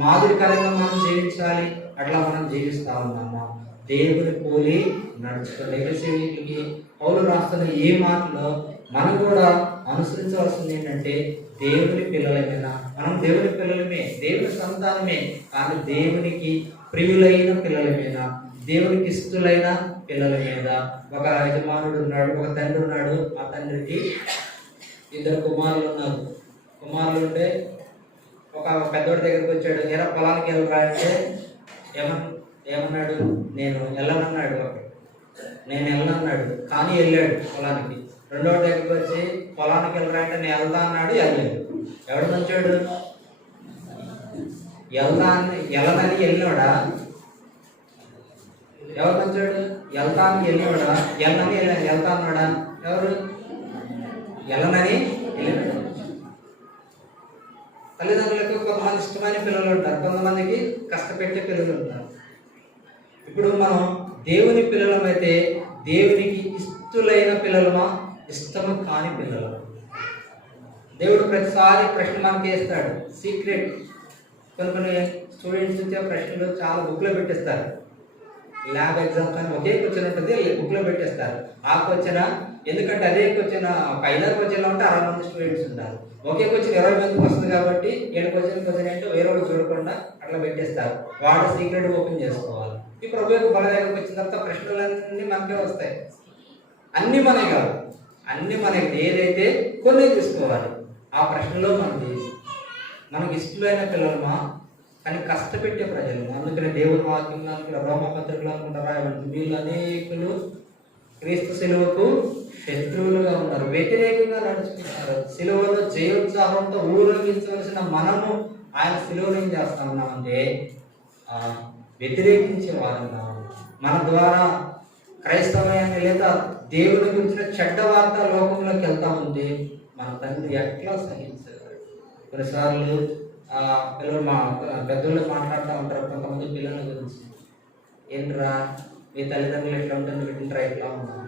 మాదిరికరంగా మనం జీవించాలి. అట్లా మనం జీవిస్తా ఉన్నామా? దేవుని పోలి నడుచుకోవాలి. వీటికి పౌలు రాస్తున్న ఏ మాటలో మనం కూడా అనుసరించవలసింది ఏంటంటే దేవుని పిల్లలమైన మనం దేవుని పిల్లలమే, దేవుని సంతానమే, కానీ దేవునికి ప్రియులైన పిల్లలమైన, దేవునికి ఇష్టలైన పిల్లల మీద. ఒక యజమానుడు ఉన్నాడు, ఒక తండ్రి ఉన్నాడు. ఆ తండ్రికి 2 కుమారులు ఉన్నారు. కుమారులు ఉంటే ఒక పెద్దోడి దగ్గరికి వచ్చాడు. ఎరా పొలానికి వెళ్ళరా అంటే ఏమన్నాడు? నేను వెళ్ళనన్నాడు. కానీ వెళ్ళాడు పొలానికి. రెండోడి దగ్గరికి వచ్చి పొలానికి వెళ్ళరా అంటే నేను వెళ్తా అన్నాడు, వెళ్ళాడు. ఎవడు మంచాడు? వెళ్ళనని వెళ్ళినోడా? ఎవరు మంచాడు? వెళ్తానికి వెళ్ళినోడా? వెళ్తా అన్నాడా? ఎవరు? వెళ్ళనని వెళ్ళినాడు. తల్లిదండ్రులకు కొంతమంది ఇష్టమైన పిల్లలు ఉంటారు, కొంతమందికి కష్టపెట్టే పిల్లలు ఉంటారు. ఇప్పుడు మనం దేవుని పిల్లలమైతే దేవునికి ఇష్టలైన పిల్లలమా, ఇష్టము కాని పిల్లలమా? దేవుడు ప్రతిసారి ప్రశ్న మనకి వేస్తాడు, సీక్రెట్. కొన్ని స్టూడెంట్స్ నుంచి ప్రశ్నలు చాలా బుక్లో పెట్టేస్తారు. ల్యాబ్ ఎగ్జామ్స్ అని ఒకే క్వశ్చన్ ఉంటుంది, బుక్లో పెట్టేస్తారు. ఆ క్వశ్చన్ ఎందుకంటే అదే క్వశ్చన్ 5-6 క్వశ్చన్లు ఉంటే 60 మంది స్టూడెంట్స్ ఉంటారు. ఒకే క్వశ్చన్ 20 మందికి వస్తుంది కాబట్టి 7 క్వశ్చన్ ఏంటో వేరే వాళ్ళు చూడకుండా అట్లా పెట్టేస్తారు. వాడు సీక్రెట్ ఓపెన్ చేసుకోవాలి. ఈ ప్రభు యొక్క బల దగ్గరకు వచ్చిన తర్వాత ప్రశ్నలన్నీ మనకే వస్తాయి. అన్నీ మనకి కాదు, అన్నీ మనకి ఏదైతే కొన్ని తీసుకోవాలి. ఆ ప్రశ్నలో మనకి ఇష్టమైన పిల్లలమా, కానీ కష్టపెట్టే ప్రజలు. అందుకనే దేవుని వాక్యం అనుకున్న రోమపత్రికలు అనుకుంటారా, వీళ్ళు అనేకులు క్రీస్తు సిలువకు శత్రువులుగా ఉన్నారు, వ్యతిరేకంగా నడుచుకుంటారు. సిలువలో జయోత్సాహంతో ఊరేగించవలసిన మనము ఆయన సిలువను ఏం చేస్తా ఉన్నామంటే వ్యతిరేకించే వారంగా. మన ద్వారా క్రైస్తవాన్ని లేదా దేవుని గురించిన చెడ్డ వార్త లోకంలోకి వెళ్తా ఉంది. మన తండ్రి ఎట్లా సహించారు? కొన్నిసార్లు పెద్దలు మాట్లాడుతూ ఉంటారు కొంతమంది పిల్లల గురించి. ఏంట్రా మీ తల్లిదండ్రులు ఎట్లా ఉంటుంది, వింటరా ఎట్లా ఉన్నారు?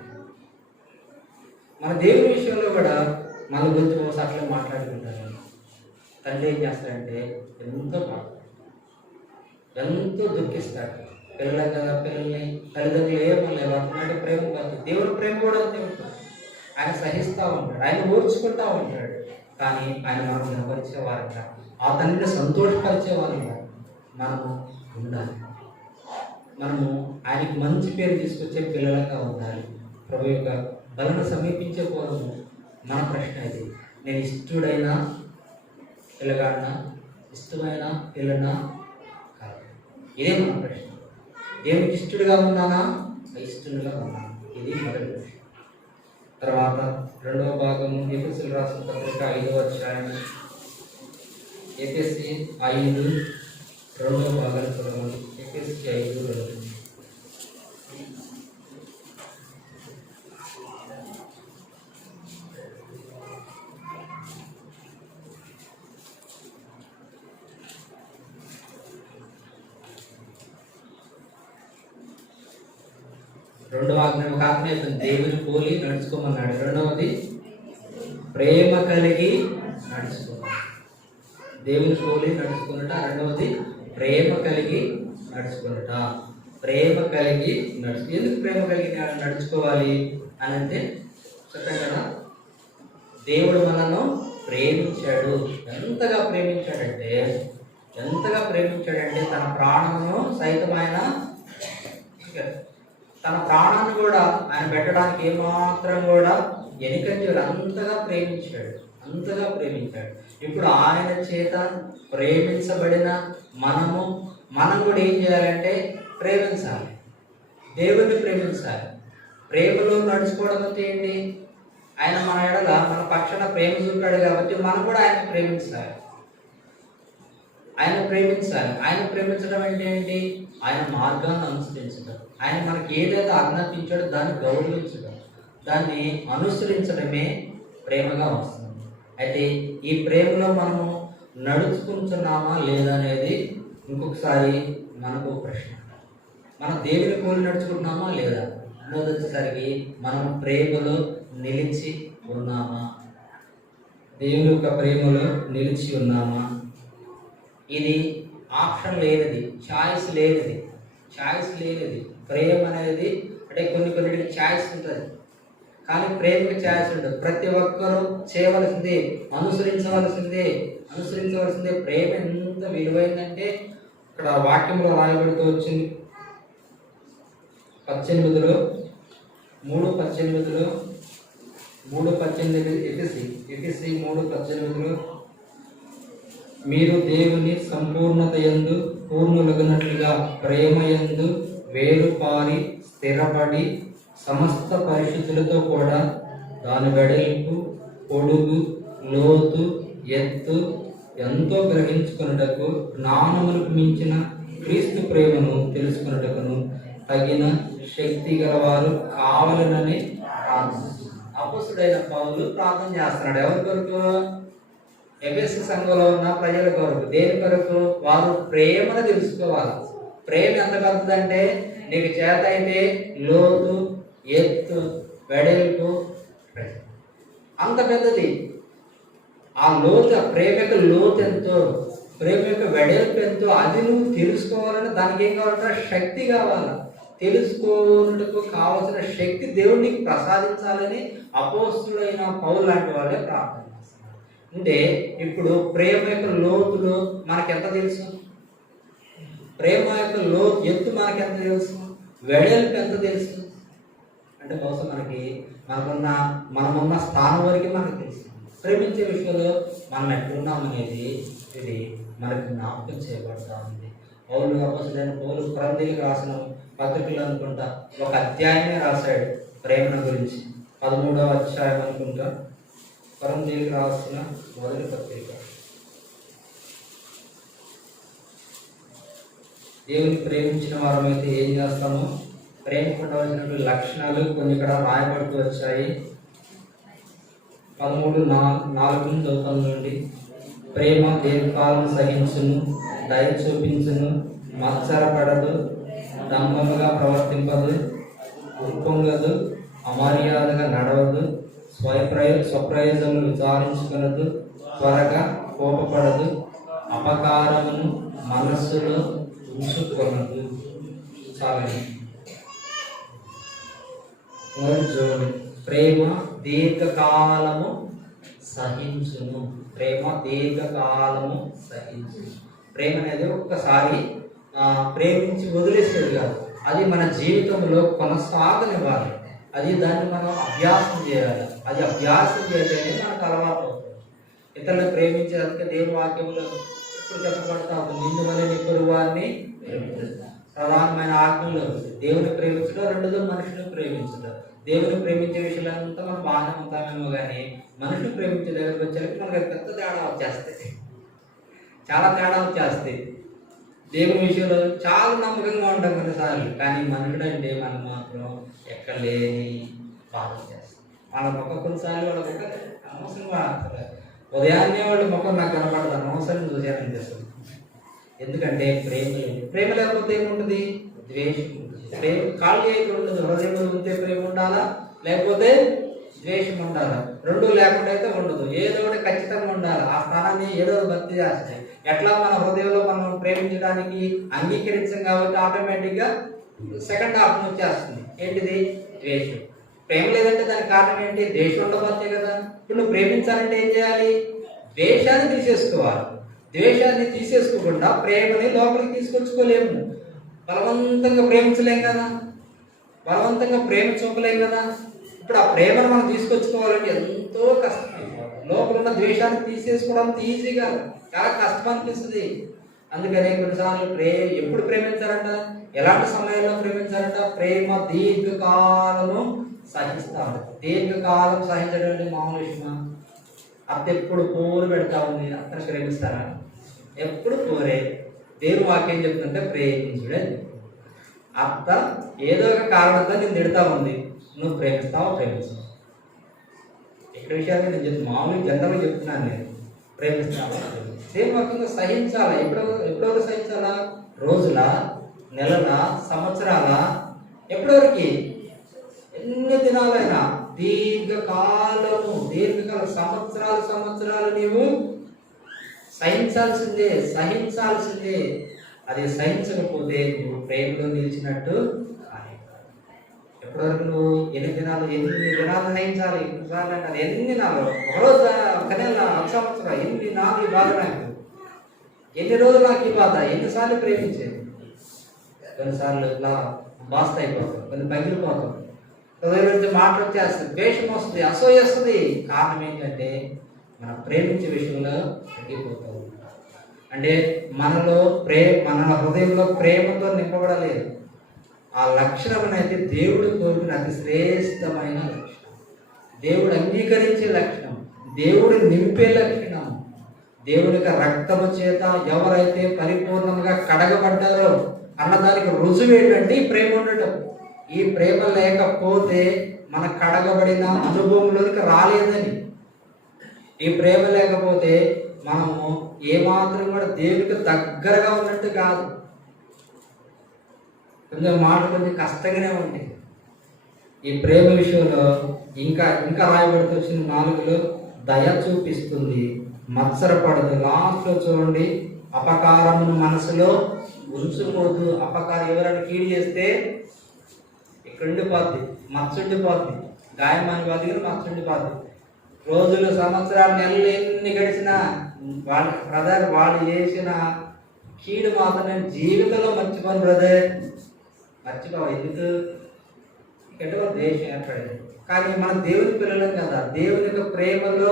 మన దేవుని విషయంలో కూడా మన గురించి కోసం అట్లా మాట్లాడుకుంటారు. తండ్రి ఏం చేస్తాడంటే ఎంతో దుఃఖిస్తాడు. పిల్లల్ని తల్లిదండ్రులు ఏమలేదు అన్నట్టు ప్రేమ కాదు. దేవుని ప్రేమ కూడా అంతే ఉంటుంది. ఆయన సహిస్తూ ఉంటాడు, ఆయన ఓర్చుకుంటూ ఉంటాడు. కానీ ఆయన మనం నిలబరిచేవారంగా, ఆ తండ్రిని సంతోషపరిచేవారంగా. మనము ఉండాలి. మనము ఆయనకి మంచి పేరు తీసుకొచ్చే పిల్లలుగా ఉండాలి. ప్రభు యొక్క బలను సమీపించే పూర్వము మన ప్రశ్న ఇది, నేను ఇష్టడైన పిల్లగాడినా, ఇష్టమైన పిల్లనా కాదు. ఇదే మన ప్రశ్న. దేవునికి ఇష్టడుగా ఉన్నానా, ఇష్టడుగా ఉన్నాను? ఇది మొదటి ప్రశ్న. తర్వాత రెండవ భాగము ఎఫెసీయులకు రాసిన పత్రిక 5వ అధ్యాయం, ఎఫెసీ 5 రెండవ భాగాలు చదవండి. ఎఫెసీ 5:2. రెండవ ఆజ్ఞ దేవుని పోలి నడుచుకోమన్నాడు. రెండవది ప్రేమ కలిగి నడుచుకోవాలి. దేవుని పోలి నడుచుకున్నట. రెండవది ప్రేమ కలిగి నడుచుకున్నట. ప్రేమ కలిగి ఎందుకు ప్రేమ కలిగి నడుచుకోవాలి అని అంటే చెప్పాను కదా, దేవుడు మనను ప్రేమించాడు. ఎంతగా ప్రేమించాడంటే తన ప్రాణమును సైతం ఆయన, తన ప్రాణాన్ని కూడా ఆయన పెట్టడానికి ఏమాత్రం కూడా వెనుకంజలు. అంతగా ప్రేమించాడు. ఇప్పుడు ఆయన చేత ప్రేమించబడిన మనం కూడా ఏం చేయాలంటే ప్రేమించాలి. దేవుణ్ణి ప్రేమించాలి. ప్రేమలో నడుచుకోవడం అంటే ఏంటి? ఆయన మన ఎడల మన పక్షాన ప్రేమ చూపాడు కాబట్టి మనం కూడా ఆయన ప్రేమించాలి. ఆయన ప్రేమించడం అంటే ఏంటి? ఆయన మార్గాన్ని అనుసరించడం. ఆయన మనకి ఏదైతే ఆజ్ఞాపించాడో దాన్ని గౌరవించడం, దాన్ని అనుసరించడమే ప్రేమగా వస్తుంది. అయితే ఈ ప్రేమలో మనము నడుచుకుంటున్నామా లేదా అనేది ఇంకొకసారి మనకు ప్రశ్న. మనం దేవుని పోలి నడుచుకుంటున్నామా లేదా? వచ్చేసరికి మనం ప్రేమలో నిలిచి ఉన్నామా? దేవుని యొక్క ప్రేమలో నిలిచి ఉన్నామా? ఇది ఆప్షన్ లేనిది, ఛాయిస్ లేనిది. ప్రేమ అనేది అంటే కొన్నిటికి ఛాయిస్ ఉంటుంది, కానీ ప్రేమకి ఛాయిస్ ఉండదు. ప్రతి ఒక్కరూ చేయవలసిందే, అనుసరించవలసిందే. ప్రేమ ఎంత విలువైందంటే ఇక్కడ వాక్యంలో రాయబడుతూ వచ్చింది 18లో 3:18 ఎఫెసీ 3:18 మీరు దేవుని సంపూర్ణత యందు పూర్ణులగునట్లుగా ప్రేమ యందు వేరుపారి స్థిరపడి సమస్త పరిశుద్ధులతో కూడా దాని వెడల్పు, పొడుగు, లోతు, ఎత్తు ఎంతో గ్రహించుకున్నటకు జ్ఞానములకు మించిన క్రీస్తు ప్రేమను తెలుసుకున్నటకును తగిన శక్తి గలవారు కావాలనని అపోస్తుడైన పౌలు ప్రార్థన చేస్తున్నాడు. ఎవరి కొరకు? ఎఫెసు సంఘంలో ఉన్న ప్రజల కొరకు. దేని కొరకు? వారు ప్రేమను తెలుసుకోవాలి. ప్రేమ ఎంత పెద్దదంటే నీకు చేత అయితే లోతు, ఎత్తు, వెడల్పు అంత పెద్దది. ఆ లోతు, ప్రేమ యొక్క లోతు ఎంతో, ప్రేమ యొక్క వెడల్పు ఎంతో అది నువ్వు తెలుసుకోవాలని దానికి ఏం కావాలంటే శక్తి కావాలి. తెలుసుకోవడానికి కావలసిన శక్తి దేవుడికి ప్రసాదించాలని అపోస్తుడైన పౌలు లాంటి వాళ్ళే ప్రార్థన చేస్తున్నారు. అంటే ఇప్పుడు ప్రేమ యొక్క లోతులో మనకెంత తెలుసు? ప్రేమ యొక్క ఎత్తు మనకెంత తెలుసు? వెడల్పు ఎంత తెలుసు? అంటే బహుశా మనమున్న స్థానం వరకు మనకు తెలుసు. ప్రేమించే విషయంలో మనం ఎట్లున్నామనేది ఇది మనకు జ్ఞాపకం చేయబడతా ఉంది. పౌలు అపోస్తుడైన పౌలు కొరింథీయులకు రాసిన పత్రికలు అనుకుంటా ఒక అధ్యాయమే రాశాడు ప్రేమను గురించి. 13వ అధ్యాయం అనుకుంటా, కొరింథీయులకు రాసిన మొదటి పత్రిక. దేవుని ప్రేమించిన వారమైతే ఏం చేస్తామో ప్రేమకు ఉండవలసినటువంటి లక్షణాలు కొన్ని ఇక్కడ రాయబడుతూ వచ్చాయి. 13:4 చదువుతాను. ప్రేమ దీర్ఘకాలం సహించును, దయ చూపించును, మత్సరపడదు, దంభముగా ప్రవర్తింపదు, ఉప్పొంగదు, అమర్యాదగా నడవదు, స్వప్రయోజనము విచారించుకునదు, త్వరగా కోపపడదు, అపకారమును మనస్సులో ఉంచుకొనదు. చాలండి. ప్రేమ దీర్ఘకాలము సహించును. ప్రేమ అనేది ఒక్కసారి ప్రేమించి వదిలేసేది కాదు. అది మన జీవితంలో కొనసాగనివ్వాలి. అది దాన్ని మనం అభ్యాసం చేయాలి. అది అభ్యాసం చేస్తేనే మనకు అలవాటు అవుతుంది. ఇతరులను ప్రేమించేందుకే దేవుని వాక్యంలో ఇప్పుడు చెప్పబడతా ఉంది, నిన్ను వలె నీ పొరుగు వారిని ప్రేమించడం. ప్రధానమైన ఆజ్ఞలు దేవుని ప్రేమించడం, రెండోది మనుషుని ప్రేమించడం. దేవుని ప్రేమించే విషయాలంతా మనం బాగానే ఉంటామేమో కానీ మనుషుని ప్రేమించే దగ్గరికి వచ్చేసరికి మనకి పెద్ద తేడా వచ్చేస్తాయి, చాలా తేడా వచ్చేస్తాయి. దేవుని విషయంలో చాలా నమ్మకంగా ఉంటాం కొన్నిసార్లు, కానీ మనుషుడు అంటే మనం మాత్రం ఎక్కడ లేని బాధ చేస్తాం. వాళ్ళ మొక్క కొన్నిసార్లు వాళ్ళ మొక్క అనవసరంగా ఉదయాన్నే వాళ్ళ ముఖం నాకు కనపడదు, అనవసరం చూశానని చేస్తుంది. ఎందుకంటే ప్రేమ లేకపోతే ఏముంటుంది? ద్వేషం ఉంటుంది. ప్రేమ ఖాళీ అయితే ఉండదు. హృదయంలో ఉంటే ప్రేమ ఉండాలా, లేకపోతే ద్వేషం ఉండాలా. రెండు లేకుండా అయితే ఉండదు. ఏదో ఒకటి ఖచ్చితంగా ఉండాలి. ఆ స్థానాన్ని ఏదో భర్తీ చేస్తాయి. ఎట్లా మన హృదయంలో మనం ప్రేమించడానికి అంగీకరించాం కాబట్టి ఆటోమేటిక్గా సెకండ్ హాఫ్ వచ్చేస్తుంది. ఏంటిది? ద్వేషం. ప్రేమ లేదంటే దానికి కారణం ఏంటి? ద్వేషం ఉండబోతే కదా. ఇప్పుడు నువ్వు ప్రేమించాలంటే ఏం చేయాలి? ద్వేషాన్ని తీసేసుకోవాలి. ద్వేషాన్ని తీసేసుకోకుండా ప్రేమని లోపలికి తీసుకొచ్చుకోలేము. బలవంతంగా ప్రేమించలేం కదా, బలవంతంగా ప్రేమ చూపలేం కదా. ఇప్పుడు ఆ ప్రేమను మనం తీసుకొచ్చుకోవాలంటే ఎంతో కష్టం. లోపల ఉన్న ద్వేషాన్ని తీసేసుకోవడం ఈజీగా, చాలా కష్టం అనిపిస్తుంది. అందుకనే కొన్నిసార్లు ఎప్పుడు ప్రేమించాలంట, ఎలాంటి సమయంలో ప్రేమించాలంట? ప్రేమ దీర్ఘకాలము సహిస్తాము. దీర్ఘకాలం సహించడం అంటే మామూలు విషయమా? అత్త ఎప్పుడు పోరు పెడతా ఉంది, అత్తను ప్రేమిస్తారా? ఎప్పుడు పోరే. దేవుని వాక్యం చెప్తుంటే ప్రేమించుడే. అత్త ఏదో ఒక కారణంతో నేను తిడతా ఉంది, నువ్వు ప్రేమిస్తావా? ప్రేమిస్తావు. ఇక్కడ విషయాన్ని నేను మామూలు జనరల్గా చెప్తున్నాను. నేను ప్రేమిస్తావా? దేవుని వాక్యంగా సహించాలా. ఎప్పుడెవరు సహించాలా? రోజుల, నెలల, సంవత్సరాల, ఎప్పటివరకు? ఎన్ని దినాలైనా దీర్ఘకాలం సంవత్సరాలు నీవు సహించాల్సిందే. అది సహించకపోతే నువ్వు ప్రేమలో నిలిచినట్టు కానీ. ఎప్పటివరకు నువ్వు ఎన్ని దినాలు సహించాలి? ఎన్నిసార్లు అంటారు? ఎన్ని దినాలు? ఒకరోజు, ఒక నెల, ఒక సంవత్సరం, ఎన్ని నాలుగు బాధ నాకు, ఎన్ని రోజులు నాకు ఈ బాధ, ఎన్నిసార్లు ప్రేమించేది. కొన్నిసార్లు ఇలా బాస్త అయిపోతాం, కొన్ని పగిలిపోతాం, హృదయం నుంచి మాటలు వచ్చేస్తుంది, ద్వేషం వస్తుంది, అసూయ వస్తుంది. కారణం ఏంటంటే మనం ప్రేమించే విషయంలో తగ్గిపోతూ ఉంటాం. అంటే మనలో మన హృదయంలో ప్రేమతో నింపబడలేదు. ఆ లక్షణం అయితే దేవుడు కోరుకున్న అతి శ్రేష్టమైన లక్షణం, దేవుడు అంగీకరించే లక్షణం, దేవుడు నింపే లక్షణం. దేవుని యొక్క రక్తము చేత ఎవరైతే పరిపూర్ణంగా కడగబడ్డారో అన్నదానికి రుజువు ఏంటంటే ఈ ప్రేమ ఉండటం. ఈ ప్రేమ లేకపోతే మన కడగబడిన అనుభవంలోనికి రాలేదని. ఈ ప్రేమ లేకపోతే మనము ఏమాత్రం కూడా దేవునికి దగ్గరగా ఉన్నట్టు కాదు. కొంచెం కష్టంగానే ఉంటాయి. ఈ ప్రేమ విషయంలో ఇంకా రాయబడుతూ వచ్చిన 4లో దయ చూపిస్తుంది, మత్సరపడదు. లాస్ట్లో చూడండి, అపకారమును మనసులో ఉంచుకోదు. అపకారం ఎవరైనా కీడు చేస్తే ఇక్కడ ఉండిపోద్ది, మత్సుండిపోద్ది, గాయమాని వాళ్ళ దగ్గర మత్సుండిపోద్ది. రోజులు, సంవత్సరాలు, నెలలు ఎన్ని గడిచినా వాళ్ళు చేసిన కీడు మాత్రం నేను జీవితంలో మర్చిపోను బ్రదర్. మర్చిపోవు. ఎందుకు? ఎటువంటి ద్వేషం ఏర్పడేది. కానీ మన దేవుని పిల్లలం కదా, దేవుని యొక్క ప్రేమలో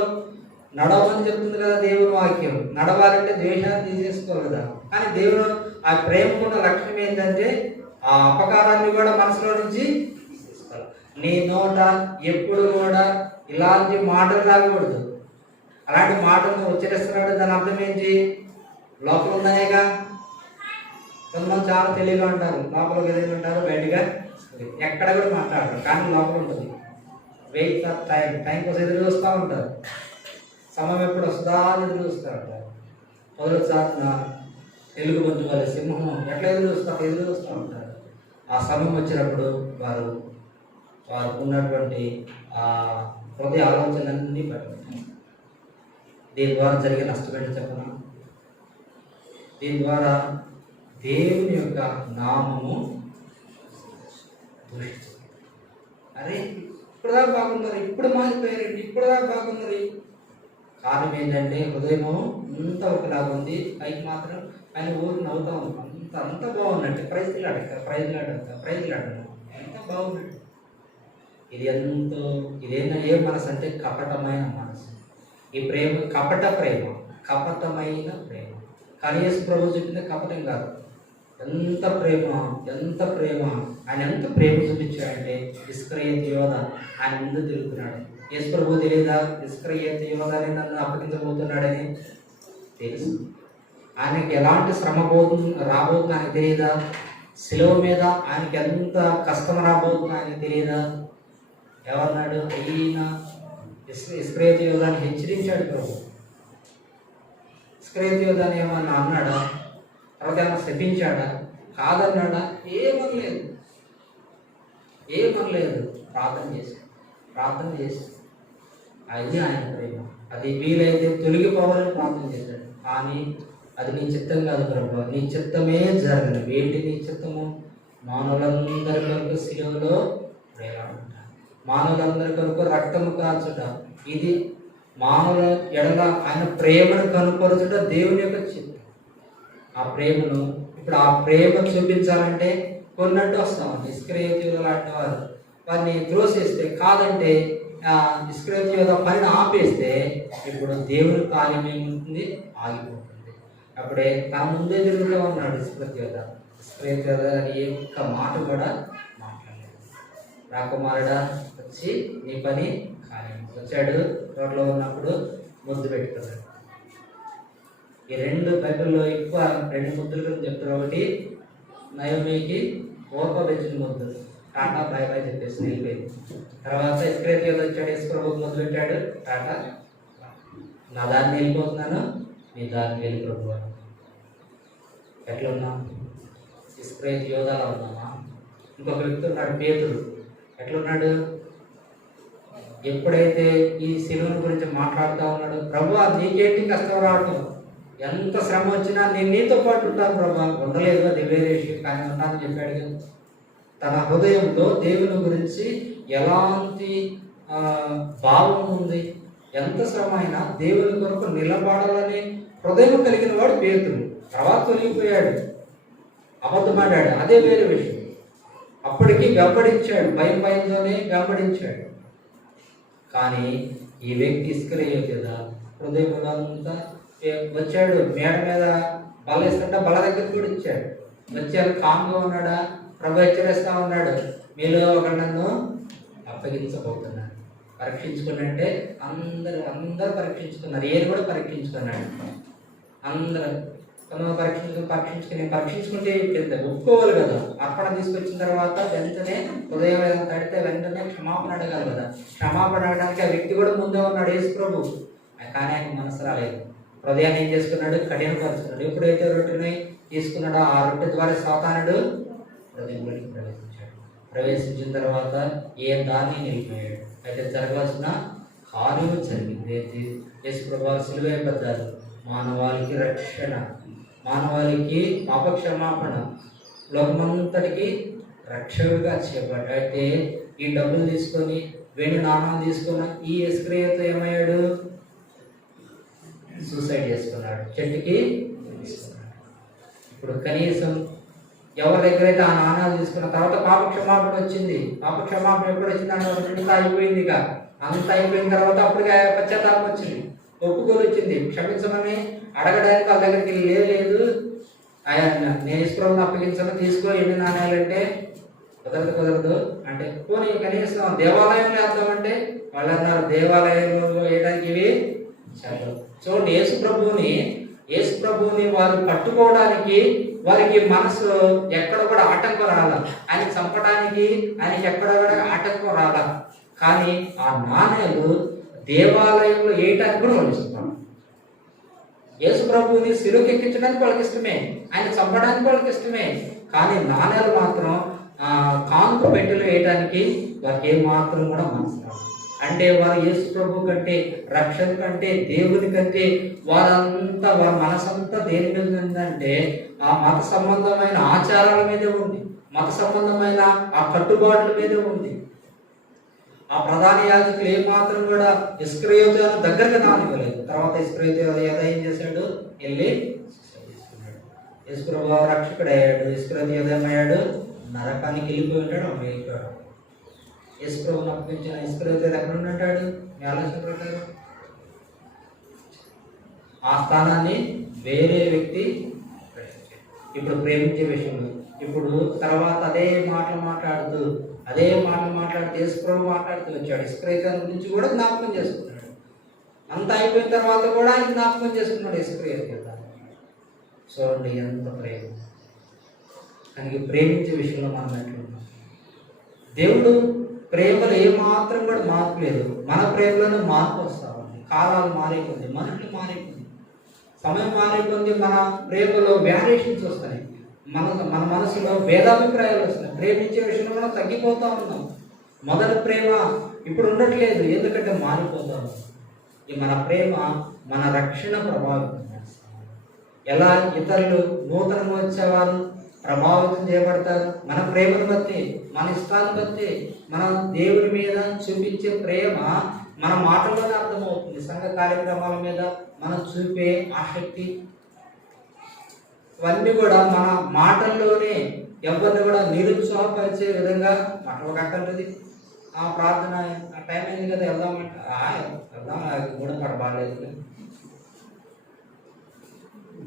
నడవమని చెప్తుంది కదా దేవుని వాక్యం. నడవాలంటే ద్వేషాన్ని తీసేసుకోవాలి కదా. కానీ దేవుడు ఆ ప్రేమకున్న లక్షణం ఏంటంటే ఆ అపకారాన్ని కూడా మనసులో నుంచి తీసేసుకోవాలి. నీ నోట ఎప్పుడు కూడా ఇలాంటి మాటలు రాకూడదు. అలాంటి మాటలను ఉచ్చరిస్తున్నాడు, దాని అర్థం ఏంటి? లోపల ఉన్నాయేగా. కొంతమంది చాలా తెలివిగా ఉంటారు, లోపల తెలివి ఉంటారు, బయటగా ఎక్కడ కూడా మాట్లాడరు, కానీ లోపల ఉంటుంది. వెయిట్ ఫర్ టైం కోసం ఎదురు చూస్తూ ఉంటారు. సమయం ఎప్పుడు వస్తుందా ఎదురు చూస్తూ ఉంటారు. మొదటి సాధన తెలుగు మంచి వాళ్ళ సింహం ఎట్లా ఎదురు చూస్తూ ఉంటారు. ఆ సమయం వచ్చినప్పుడు వారు ఉన్నటువంటి ఆ హృదయ ఆలోచనలన్నీ పట్టుకుంటారు. దీని ద్వారా జరిగే నష్టం ఏంటో చెప్పనా? దీని ద్వారా దేవుని యొక్క నామము దూషిస్తుంది. అరే ఇప్పుడుదా బాగున్నారు, ఇప్పుడు మారిపోయారండి, ఇప్పుడుదా బాగున్నది. కారణం ఏంటంటే హృదయము అంతా ఒకలాగా ఉంది, పైకి మాత్రం ఆయన ఊరు నవ్వుతా ఉంది, అంత అంత బాగున్నట్టు ప్రైజ్లాడను ఎంత బాగున్నట్టు. ఇది ఎంతో ఇదేంటో ఏ మనసు అంటే కపటమైన మనసు. ఈ ప్రేమ కపటమైన ప్రేమ. కానీ యేసు ప్రభువు చెప్పింది కపటం కాదు. ఎంత ప్రేమ ఆయన ఎంత ప్రేమ చూపించాడంటే ఇస్కరియోతు యోధ ఆయన ముందు తిరుగుతున్నాడు. యేసు ప్రభువు తెలియదా ఇస్కరియోతు యోధని నన్ను అప్పగించబోతున్నాడని? తెలుసు. ఆయనకి ఎలాంటి శ్రమ రాబోతుందో ఆయనకు తెలియదా? శిలువ మీద ఆయనకి ఎంత కష్టం రాబోతుందో ఆయనకు తెలియదా? ఎవరన్నాడు? ఈయన ఇస్కరియోతు యోధాన్ని హెచ్చరించాడు ప్రభు. ఇస్కరియోతు యోధాన్ని ఏమన్నా అన్నాడా? తర్వాత ఏమన్నా శపించాడా? కాదన్నాడా? ఏమనలేదు. ప్రార్థన చేసి అది ఆయన ప్రేమ. అది వీలైతే తొలగిపోవాలని ప్రార్థన చేశాడు. కానీ అది నీ చిత్తం కాదు ప్రభు, నీ చిత్తమే జరగదు. ఏంటి నీ చిత్తము? మానవులందరి కొరకు శిలువలో వేలాడుట, మానవులందరి కొరకు రక్తము కార్చుట. ఇది మానవుల ఎడల ఆయన ప్రేమను కనుపరచుట దేవుని యొక్క చిత్తం. ఆ ప్రేమను ఇప్పుడు ఆ ప్రేమ చూపించాలంటే కొన్నట్టు వస్తామండి. ఇస్కరియోతు లాంటి వారు వారిని ద్రోసేస్తే, కాదంటే ఇస్కరియోతు యోధ పనిని ఆపేస్తే ఇప్పుడు దేవుని కార్యం ఏముంటుంది? ఆగిపోతుంది. అప్పుడే తన ముందే తిరుగుతూ ఉన్నాడు ఇస్కరియోతు యోధ. ఏ ఒక్క మాట కూడా మాట్లాడలేదు. రాకుమారుడా వచ్చి నీ పని కార్యం వచ్చాడు. రోడ్లో ఉన్నప్పుడు ముద్దు పెట్టుకున్నాడు. ఈ రెండు బైబిల్లో ఎక్కువ రెండు ముద్దుల గురించి చెప్తారు. ఒకటి నయోమికి ఓర్ప వచ్చిన ముద్దు, టాటా బాయ్ బాయ్ చెప్పేసి వెళ్ళిపోయింది. తర్వాత ఇస్కరియోతు యోధ వచ్చాడు, యేసు ప్రభువుకి ముద్దు పెట్టాడు, టాటా నా దాన్ని వెళ్ళిపోతున్నాను, నీ దాన్ని వెళ్ళి ప్రభు. ఎట్లున్నాం? ఇస్కరియోతు యోధాలా ఉన్నామా? ఇంకొక వ్యక్తి ఉన్నాడు పేతురు. ఎట్లున్నాడు? ఎప్పుడైతే ఈ శిలువను గురించి మాట్లాడుతూ ఉన్నాడు, ప్రభువా నీకేంటి కష్టం రావటం, ఎంత శ్రమ వచ్చినా నేను నీతో పాటు ఉంటాను ప్రభా. ఉండలేదు, అది వేరే విషయం, కానీ ఉన్నానని చెప్పాడు కదా. తన హృదయంలో దేవుని గురించి ఎలాంటి భావం ఉంది, ఎంత శ్రమ అయినా దేవుని కొరకు నిలబడాలని హృదయం కలిగిన వాడు పేతురు. తర్వాత తొలగిపోయాడు, అబద్ధమాడాడు, అదే వేరే విషయం. అప్పటికి వెంబడించాడు, భయంతోనే వెంబడించాడు. కానీ ఈ వ్యక్తి ఇస్కరియోతు కదా, హృదయంలో అంతా వచ్చాడు. మేడ మీద బలేస్తుంటే బల దగ్గర కూడా ఇచ్చాడు. వచ్చాడు, కామ్గా ఉన్నాడా? ప్రభు హెచ్చరిస్తా ఉన్నాడు, మీలో ఒక నన్ను అప్పగించబోతున్నాడు. పరీక్షించుకున్నంటే అందరూ పరీక్షించుకున్నారు. ఏది కూడా పరీక్షించుకున్నాడు. అందరూ పరీక్షించుకుంటే ఒప్పుకోవాలి కదా. అర్పణ తీసుకొచ్చిన తర్వాత వెంటనే హృదయం తడితే వెంటనే క్షమాపణ అడగాలి కదా. క్షమాపణ అడగడానికి ఆ వ్యక్తి కూడా ముందే ఉన్నాడు, యేసు ప్రభు. కానీ ఆయన మనసు రాలేదు. హృదయాన్ని ఏం చేసుకున్నాడు? కఠినపరుచుకున్నాడు. ఎప్పుడైతే రొట్టెని తీసుకున్నాడో ఆ రొట్టె ద్వారా సాతానుడు హృదయంలోకి ప్రవేశించిన తర్వాత ఏ దాన్ని నిలిపోయాడు. అయితే జరగాల్సిన కార్యము జరిగింది. యేసు ప్రభు సిలువ పడ్డారు. మానవాళికి రక్షణ, మానవాళికి పాపక్షమాపణ, లోకమంతటికి రక్షకుడిగా చేయబడ్డాడు. అయితే ఈ డబ్బులు తీసుకొని వెండి నాణాలు తీసుకున్న ఈ ఇస్కరియోతు ఏమయ్యాడు? సూసైడ్ చేసుకున్నాడు, చెట్టుకి తీసుకున్నాడు. ఇప్పుడు కనీసం ఎవరి దగ్గర అయితే ఆ నాణాలు తీసుకున్న తర్వాత పాపక్షమాపణ వచ్చింది. పాపక్షమాపణ ఎప్పుడు వచ్చింది? అంతా అయిపోయింది. ఇక అంత అయిపోయిన తర్వాత అప్పుడు పశ్చాత్తాపం వచ్చింది, ఒప్పుకోలు వచ్చింది. క్షమించమని అడగడానికి వాళ్ళ దగ్గరికి లేదు, నేను ఇస్ప్రభుని అప్పగించను, తీసుకో ఎన్ని నాణ్యాలు అంటే కుదరదు అంటే, పోనీ కనీసం దేవాలయంలో వేద్దామంటే వాళ్ళు అన్నారు దేవాలయంలో వేయడానికి ఇవి చదవదు. చూడండి, యేసు ప్రభువుని వారు పట్టుకోవడానికి వారికి మనసు ఎక్కడ కూడా ఆటంకం రాల. ఆయన చంపడానికి ఆయనకి ఎక్కడ కూడా ఆటంకం రాల. కానీ ఆ నాణ్యాలు దేవాలయంలో వేయటానికి కూడా వాళ్ళు ఇష్టం. యేసు ప్రభువుని శిలువకి ఎక్కించడానికి వాళ్ళకి ఇష్టమే, ఆయన చంపడానికి వాళ్ళకి ఇష్టమే. కానీ నాణ్యాలు మాత్రం కాంకు పెట్టెలు వేయడానికి వారికి ఏమాత్రం కూడా మనసు రాదు. అంటే వారు యేసు ప్రభు కంటే, రక్షణ కంటే, దేవుని కంటే వారంతా వారి మనసంతా దేని మీద ఉందంటే ఆ మత సంబంధమైన ఆచారాల మీదే ఉంది, మత సంబంధమైన ఆ కట్టుబాట్ల మీదే ఉంది. ఆ ప్రధాన యాజకులు ఏమాత్రం కూడా ఇస్కరియోతు దగ్గరగా నానివ్వలేదు. తర్వాత ఇస్కరియోతు ఏం చేశాడు? వెళ్ళి యేసుప్రభు రక్షకుడయ్యాడు. ఇస్కరియోతు ఏమయ్యాడు? నరకానికి వెళ్ళిపోయి ఉంటాడు, అమ్మేయటాడు. యేసుప్రభుని అప్పగించిన ఇస్కరియోతు ఎక్కడ ఉంటాడు? మీ ఆలోచన ప్రకారం ఆ స్థానాన్ని వేరే వ్యక్తి. ఇప్పుడు ప్రేమించే విషయంలో ఇప్పుడు తర్వాత అదే మాటలు మాట్లాడుతూ యేసుప్రభు మాట్లాడుతూ వచ్చాడు. ఇస్కరియోతు గురించి కూడా జ్ఞాపకం చేసుకున్నాడు. అంత అయిపోయిన తర్వాత కూడా ఆయన జ్ఞాపకం చేసుకున్నాడు ఇస్కరియోతు. చూడండి ఎంత ప్రేమ. కానీ ప్రేమించే విషయంలో మనం ఎట్లున్నాం? దేవుడు ప్రేమలో ఏమాత్రం కూడా మార్పు లేదు. మన ప్రేమలోనే మార్పు వస్తూ ఉంది. కాలాలు మారేకొంది, మనుషులు మారేకొంది, సమయం మారేకొంది, మన ప్రేమలో వేరియేషన్స్ వస్తాయి. మన మనసులో భేదాభిప్రాయాలు వస్తున్నాయి. ప్రేమించే విషయంలో మనం తగ్గిపోతూ ఉన్నాం. మొదటి ప్రేమ ఇప్పుడు ఉండట్లేదు, ఎందుకంటే మారిపోతూ ఉన్నాం. మన ప్రేమ మన రక్షణ ప్రభావితం చేస్తాం. ఎలా ఇతరులు నూతనంగా వచ్చేవారు ప్రభావితం చేయబడతారు? మన ప్రేమను బట్టి, మన ఇష్టాన్ని బట్టి, మన దేవుని మీద చూపించే ప్రేమ మన మాటల్లోనే అర్థమవుతుంది. సంఘ కార్యక్రమాల మీద మనం చూపే ఆసక్తి ఇవన్నీ కూడా మన మాటల్లోనే ఎవరిని కూడా నిరుత్సాహపరిచే విధంగా మాటలు కట్టండి. ఆ ప్రార్థన ఆ టైం అయింది కదా వెళ్దామంటే వెళ్దాం, కూడా పడబాలేదు,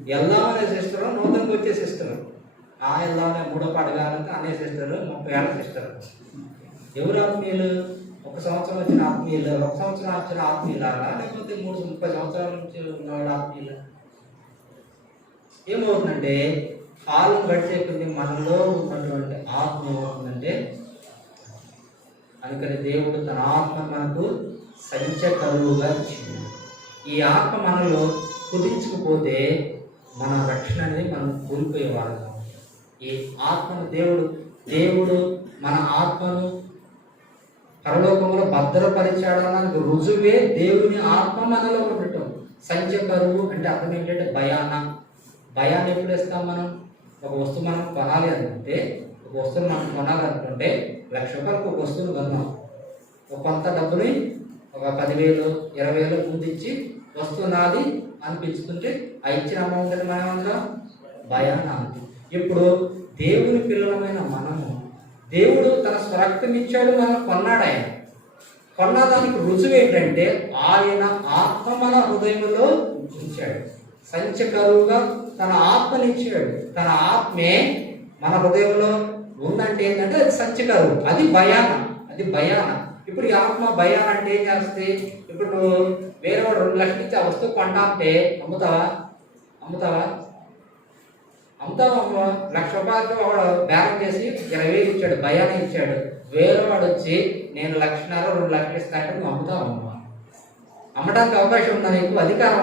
వెళ్దామనే సిస్టరు, నూతనంగా వచ్చే సిస్టరు, వెళ్దామనే మూడో పడగాలంటే అనే సిస్టరు, 30 ఏళ్ళ సిస్టరు. ఎవరు ఆత్మీయులు? 1 సంవత్సరం వచ్చిన ఆత్మీయులు, 1 సంవత్సరం వచ్చిన ఆత్మీయులా, లేకపోతే 30 సంవత్సరాల నుంచి ఉన్నవాడు ఆత్మీయులు? ఏమవుతుందంటే కాలం గడిచే కొద్ది మనలో ఉన్నటువంటి ఆత్మ ఏమవుతుందంటే, అందుకని దేవుడు తన ఆత్మ మనకు సంచకరువుగా ఇచ్చింది. ఈ ఆత్మ మనలో కుదించకపోతే మన రక్షణ అనేది మనం కోల్పోయేవాళ్ళం. ఈ ఆత్మను దేవుడు మన ఆత్మను పరలోకంలో భద్రపరిచాడడానికి రుజువే దేవుని ఆత్మ మనలో ఉండటం. సంచకరువు అంటే అర్థం ఏంటంటే భయాన్ని ఎప్పుడు ఇస్తాం? మనం ఒక వస్తువు మనం కొనాలి అనుకుంటే, ఒక వస్తువును మనం కొనాలనుకుంటే 1,00,000 రూపాయలకు ఒక వస్తువును కొన్నాం. ఒక కొంత డబ్బుని ఒక 10,000 20,000 ముందు ఇచ్చి వస్తువు నాది అనిపించుకుంటే ఆ ఇచ్చిన అమౌంట్ మనం అందరం భయాన్ని. ఇప్పుడు దేవుని పిల్లలమైన మనము, దేవుడు తన స్వరక్తం ఇచ్చాడు, మనం కొన్నాడు. ఆయన కొన్నదానికి రుజువు ఏంటంటే ఆయన ఆత్మ మన హృదయంలో ఉంచాడు. సంచకరువుగా తన ఆత్మనిచ్చాడు. తన ఆత్మే మన హృదయంలో ఉందంటే ఏంటంటే అది సంచకరువు, అది భయాన. ఇప్పుడు ఈ ఆత్మ భయాన అంటే ఏం చేస్తుంది? ఇప్పుడు నువ్వు వేరే వాడు 2 లక్షలు ఇచ్చి ఆ వస్తువు కొంటా అంటే అమ్ముతావా? 1,00,000 రూపాయలకి వాడు బ్యాలెన్స్ చేసి 20,000 ఇచ్చాడు, భయాన్ని ఇచ్చాడు. వేరే వాడు వచ్చి నేను 1,00,000 2 లక్షలు ఇస్తానంటే నువ్వు అమ్ముతావమ్మా? అమ్మడానికి అవకాశం ఉందా? నీకు అధికారం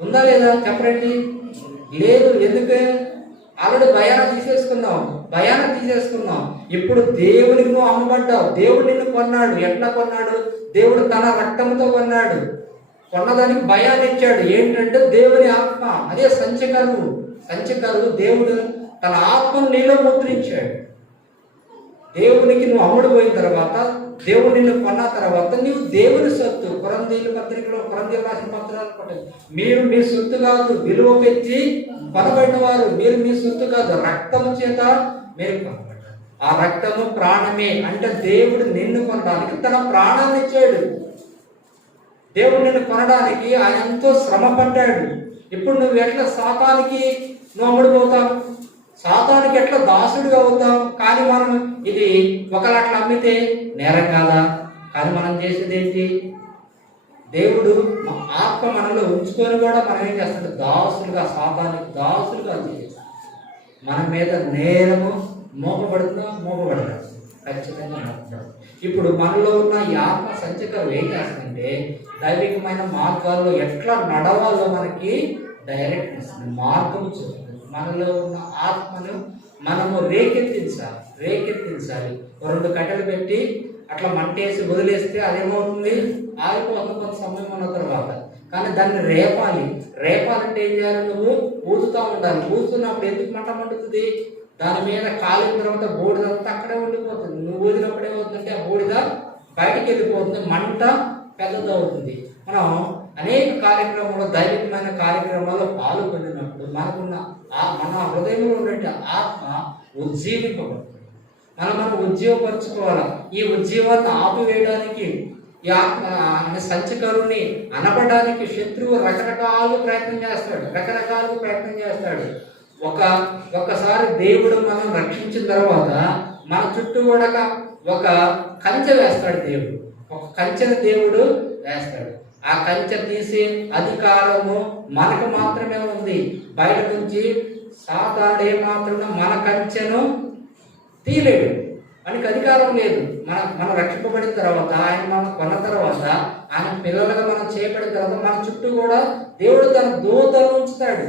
ఉందా లేదా? చెప్పండి. లేదు. ఎందుకు? ఆల్రెడీ భయాన్ని తీసేసుకున్నాం. ఇప్పుడు దేవునికి నువ్వు అమ్మబడ్డావు. దేవుడు నిన్ను కొన్నాడు. ఎట్లా కొన్నాడు? దేవుడు తన రక్తంతో కొన్నాడు. కొన్నదానికి భయాన్ని ఇచ్చాడు. ఏంటంటే దేవుని ఆత్మ. అదే సంచకరువు. దేవుడు తన ఆత్మను నీలో ముద్రించాడు. దేవునికి నువ్వు అమ్ముడు పోయిన తర్వాత, దేవుడు నిన్ను కొన్న తర్వాత నీవు దేవుని సొత్తు. కొరంథీయుల పత్రికలో, కొరంథీయుల రాసిన పత్రాలు, మీరు మీ సొత్తు కాదు, విలువ పెట్టి కొనబడిన వారు. మీరు మీ సొత్తు కాదు, రక్తము చేత మీరు కొనబడ్డారు. ఆ రక్తము ప్రాణమే. అంటే దేవుడు నిన్ను కొనడానికి తన ప్రాణాన్ని ఇచ్చాడు. దేవుడు నిన్ను కొనడానికి ఆయన ఎంతో శ్రమ పడ్డాడు. ఇప్పుడు నువ్వు ఎట్లా సాతానికి నువ్వు అమ్ముడుపోతావు? సాతానికి ఎట్లా దాసుడిగా అవుతావు? కానీ మనం ఇది 1 లక్ష అమ్మితే నేరం కాదా? కానీ మనం చేసేది ఏంటి? దేవుడు ఆత్మ మనలో ఉంచుకొని కూడా మనం ఏం చేస్తాడు? సాతానికి దాసులుగా చేస్తాం. మన మీద నేరము మోపబడదు ఖచ్చితంగా. ఇప్పుడు మనలో ఉన్న ఈ ఆత్మ సంచకరువు ఏం చేస్తుందంటే దైవికమైన మార్గాల్లో ఎట్లా నడవాలో మనకి డైరెక్ట్ మార్గము చూస్తుంది. మనలో ఉన్న ఆత్మను మనము రేకెత్తించాలి. 2 కట్టెలు పెట్టి అట్లా మంటేసి వదిలేస్తే అదేమవుతుంది? ఆగిపోతుంది కొంత సమయం ఉన్న తర్వాత. కానీ దాన్ని రేపాలంటే ఏం చేయాలి? నువ్వు ఊదుతూ ఉండాలి. ఊదుతున్నప్పుడు ఎందుకు మంట మండుతుంది? దాని మీద కాలిన తర్వాత బూడిదంతా అక్కడే ఉండిపోతుంది. నువ్వు ఊదినప్పుడు ఏమవుతుందంటే ఆ బూడిద బయటికి వెళ్ళిపోతుంది, మంట పెద్దదవుతుంది. మనం అనేక కార్యక్రమాలు, దైవికమైన కార్యక్రమాల్లో పాల్గొన్నప్పుడు మన హృదయంలో ఉండే ఆత్మ ఉజ్జీవింపబడుతుంది. మనం ఉజ్జీవపరచుకోవాలి. ఈ ఉజ్జీవాన్ని ఆపివేయడానికి, ఈ ఆత్మ సంచకరుని అనబడడానికి శత్రువు రకరకాలుగా ప్రయత్నం చేస్తాడు. ఒక్కసారి దేవుడు మనం రక్షించిన తర్వాత మన చుట్టూ కూడా ఒక కంచె వేస్తాడు. ఒక కంచెను దేవుడు వేస్తాడు. ఆ కంచె తీసే అధికారము మనకు మాత్రమే ఉంది. బయట నుంచి సాతానుడు మాత్రమే మన కంచెను తీయలేడు. మనకి అధికారం లేదు. మనం రక్షింపబడిన తర్వాత, ఆయన మనం కొన్న తర్వాత, ఆయన పిల్లలుగా మనం చేయబడిన తర్వాత మన చుట్టూ కూడా దేవుడు తన దూతలు ఉంచుతాడు.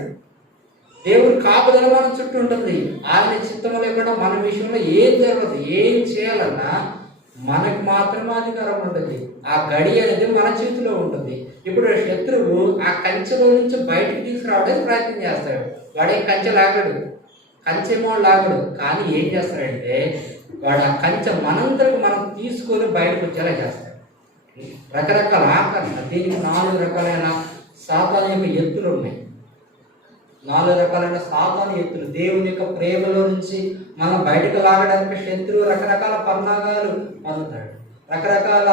దేవుడు కాపుదల మన చుట్టూ ఉంటుంది. ఆయన చిత్తం లేకుండా మన విషయంలో ఏం జరగదు. ఏం చేయాలన్నా మనకు మాత్రమే అధికారం ఉంటుంది. ఆ గడి అనేది మన చేతిలో ఉంటుంది. ఇప్పుడు శత్రువు ఆ కంచెలో నుంచి బయటకు తీసుకురావడానికి ప్రయత్నం చేస్తాడు. వాడే కంచె లాగడు. కానీ ఏం చేస్తాడంటే వాడు ఆ కంచె మనందరికి మనం తీసుకొని బయటకు వచ్చేలా చేస్తాడు. రకరకాల ఆకరణ. దీనికి 4 రకాలైన సాతాను యొక్క ఎత్తులు ఉన్నాయి. 4 రకాలైన సాతాను ఎత్తులు. దేవుని యొక్క ప్రేమలో నుంచి మనం బయటకు లాగడానికి శత్రువు రకరకాల పన్నాగాలు పొందుతాడు. రకరకాల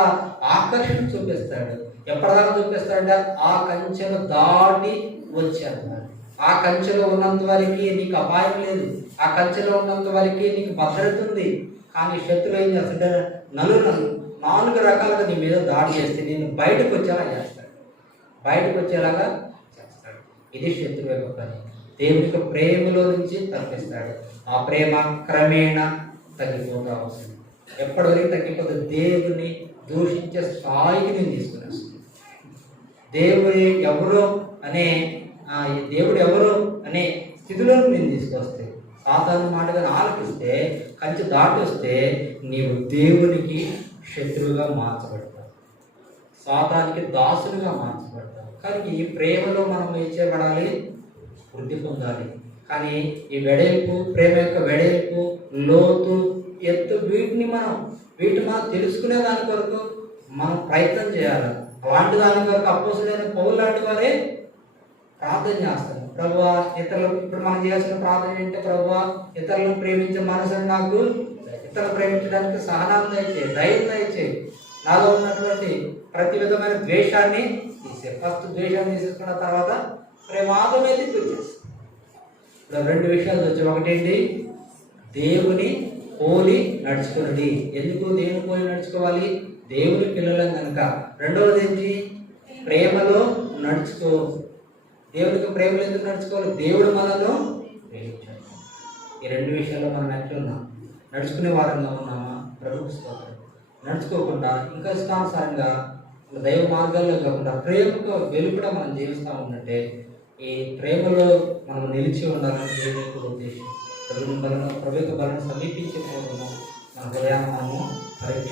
ఆకర్షణ చూపిస్తాడు. ఎప్పటిదాకా చూపిస్తాడంటే ఆ కంచెను దాటి వచ్చేస్తాడు. ఆ కంచెలో ఉన్నంత వరకు నీకు అపాయం లేదు. ఆ కంచెలో ఉన్నంత వరకు నీకు భద్రత ఉంది. కానీ శత్రువు ఏం చేస్తాడంటే 4 రకాలుగా నీ మీద దాడి చేస్తే నేను బయటకు వచ్చేలాగా చేస్తాడు. ఇది శత్రువు యొక్క పని. దేవుని యొక్క ప్రేమలో నుంచి తప్పిస్తాడు. ఆ ప్రేమ క్రమేణా తగ్గిపోతా వస్తుంది. ఎప్పటివరకు తగ్గిపోతుంది? దేవుని దూషించే స్థాయికి నేను తీసుకుని వస్తుంది. దేవుడు ఎవరు అనే స్థితిలో నేను తీసుకొస్తే, సాతాను మాటగా ఆలపిస్తే, కంచె దాటి వస్తే నీవు దేవునికి శత్రువుగా మార్చబడతావు, సాతానికి దాసులుగా మార్చబడతావు. కానీ ఈ ప్రేమలో మనం ఏం చేయబడాలి? వృద్ధి పొందాలి. కానీ ఈ ప్రేమ యొక్క వెడల్పు, లోతు, ఎత్తు వీటిని మనం తెలుసుకునే దాని కొరకు మనం ప్రయత్నం చేయాలి. అలాంటి దాని కొరకు అపోస్తలుడైన పౌలు లాంటి వారే ప్రార్థన చేస్తాను. ప్రభువా, ఇప్పుడు మనం చేయాల్సిన ప్రార్థన ఏంటంటే, ప్రభువా, ఇతరులను ప్రేమించే మనసును నాకు, ఇతరులు ప్రేమించడానికి సహనాన్ని దయచేయి, ధైర్యం దయచేయి. నాలో ఉన్నటువంటి ప్రతి విధమైన ద్వేషాన్ని తీసే. ఫస్ట్ ద్వేషాన్ని తీసేసుకున్న తర్వాత ప్రేమాదమైతే వచ్చేసి. ఇప్పుడు 2 విషయాలు వచ్చాయి. ఒకటేంటి? దేవుని పోలి నడుచుకున్నది. ఎందుకు దేవుని పోలి నడుచుకోవాలి? దేవుని పిల్లలం కనుక. రెండవది ఏంటి? ప్రేమలో నడుచుకో. దేవునికి ప్రేమలో ఎందుకు నడుచుకోవాలి? దేవుడు మనలో ప్రేమించాడు. ఈ 2 విషయాల్లో మనం ఎట్లున్నాం? నడుచుకునే వారంగా ఉన్నామా? ప్రభుత్వ స్తోత్రం. నడుచుకోకుండా ఇంకా ఇష్టానుసారంగా దైవ మార్గాల్లో కాకుండా ప్రేమకు వెలుపడ మనం జీవిస్తూ ఉన్నట్టే ఈ ప్రేమలో మనం నిలిచి ఉండాలని దేవుని యొక్క ఉద్దేశం. ప్రభు యొక్క బలను సమీపించే పూర్వము మన హృదయాన్ని మనము పరీక్ష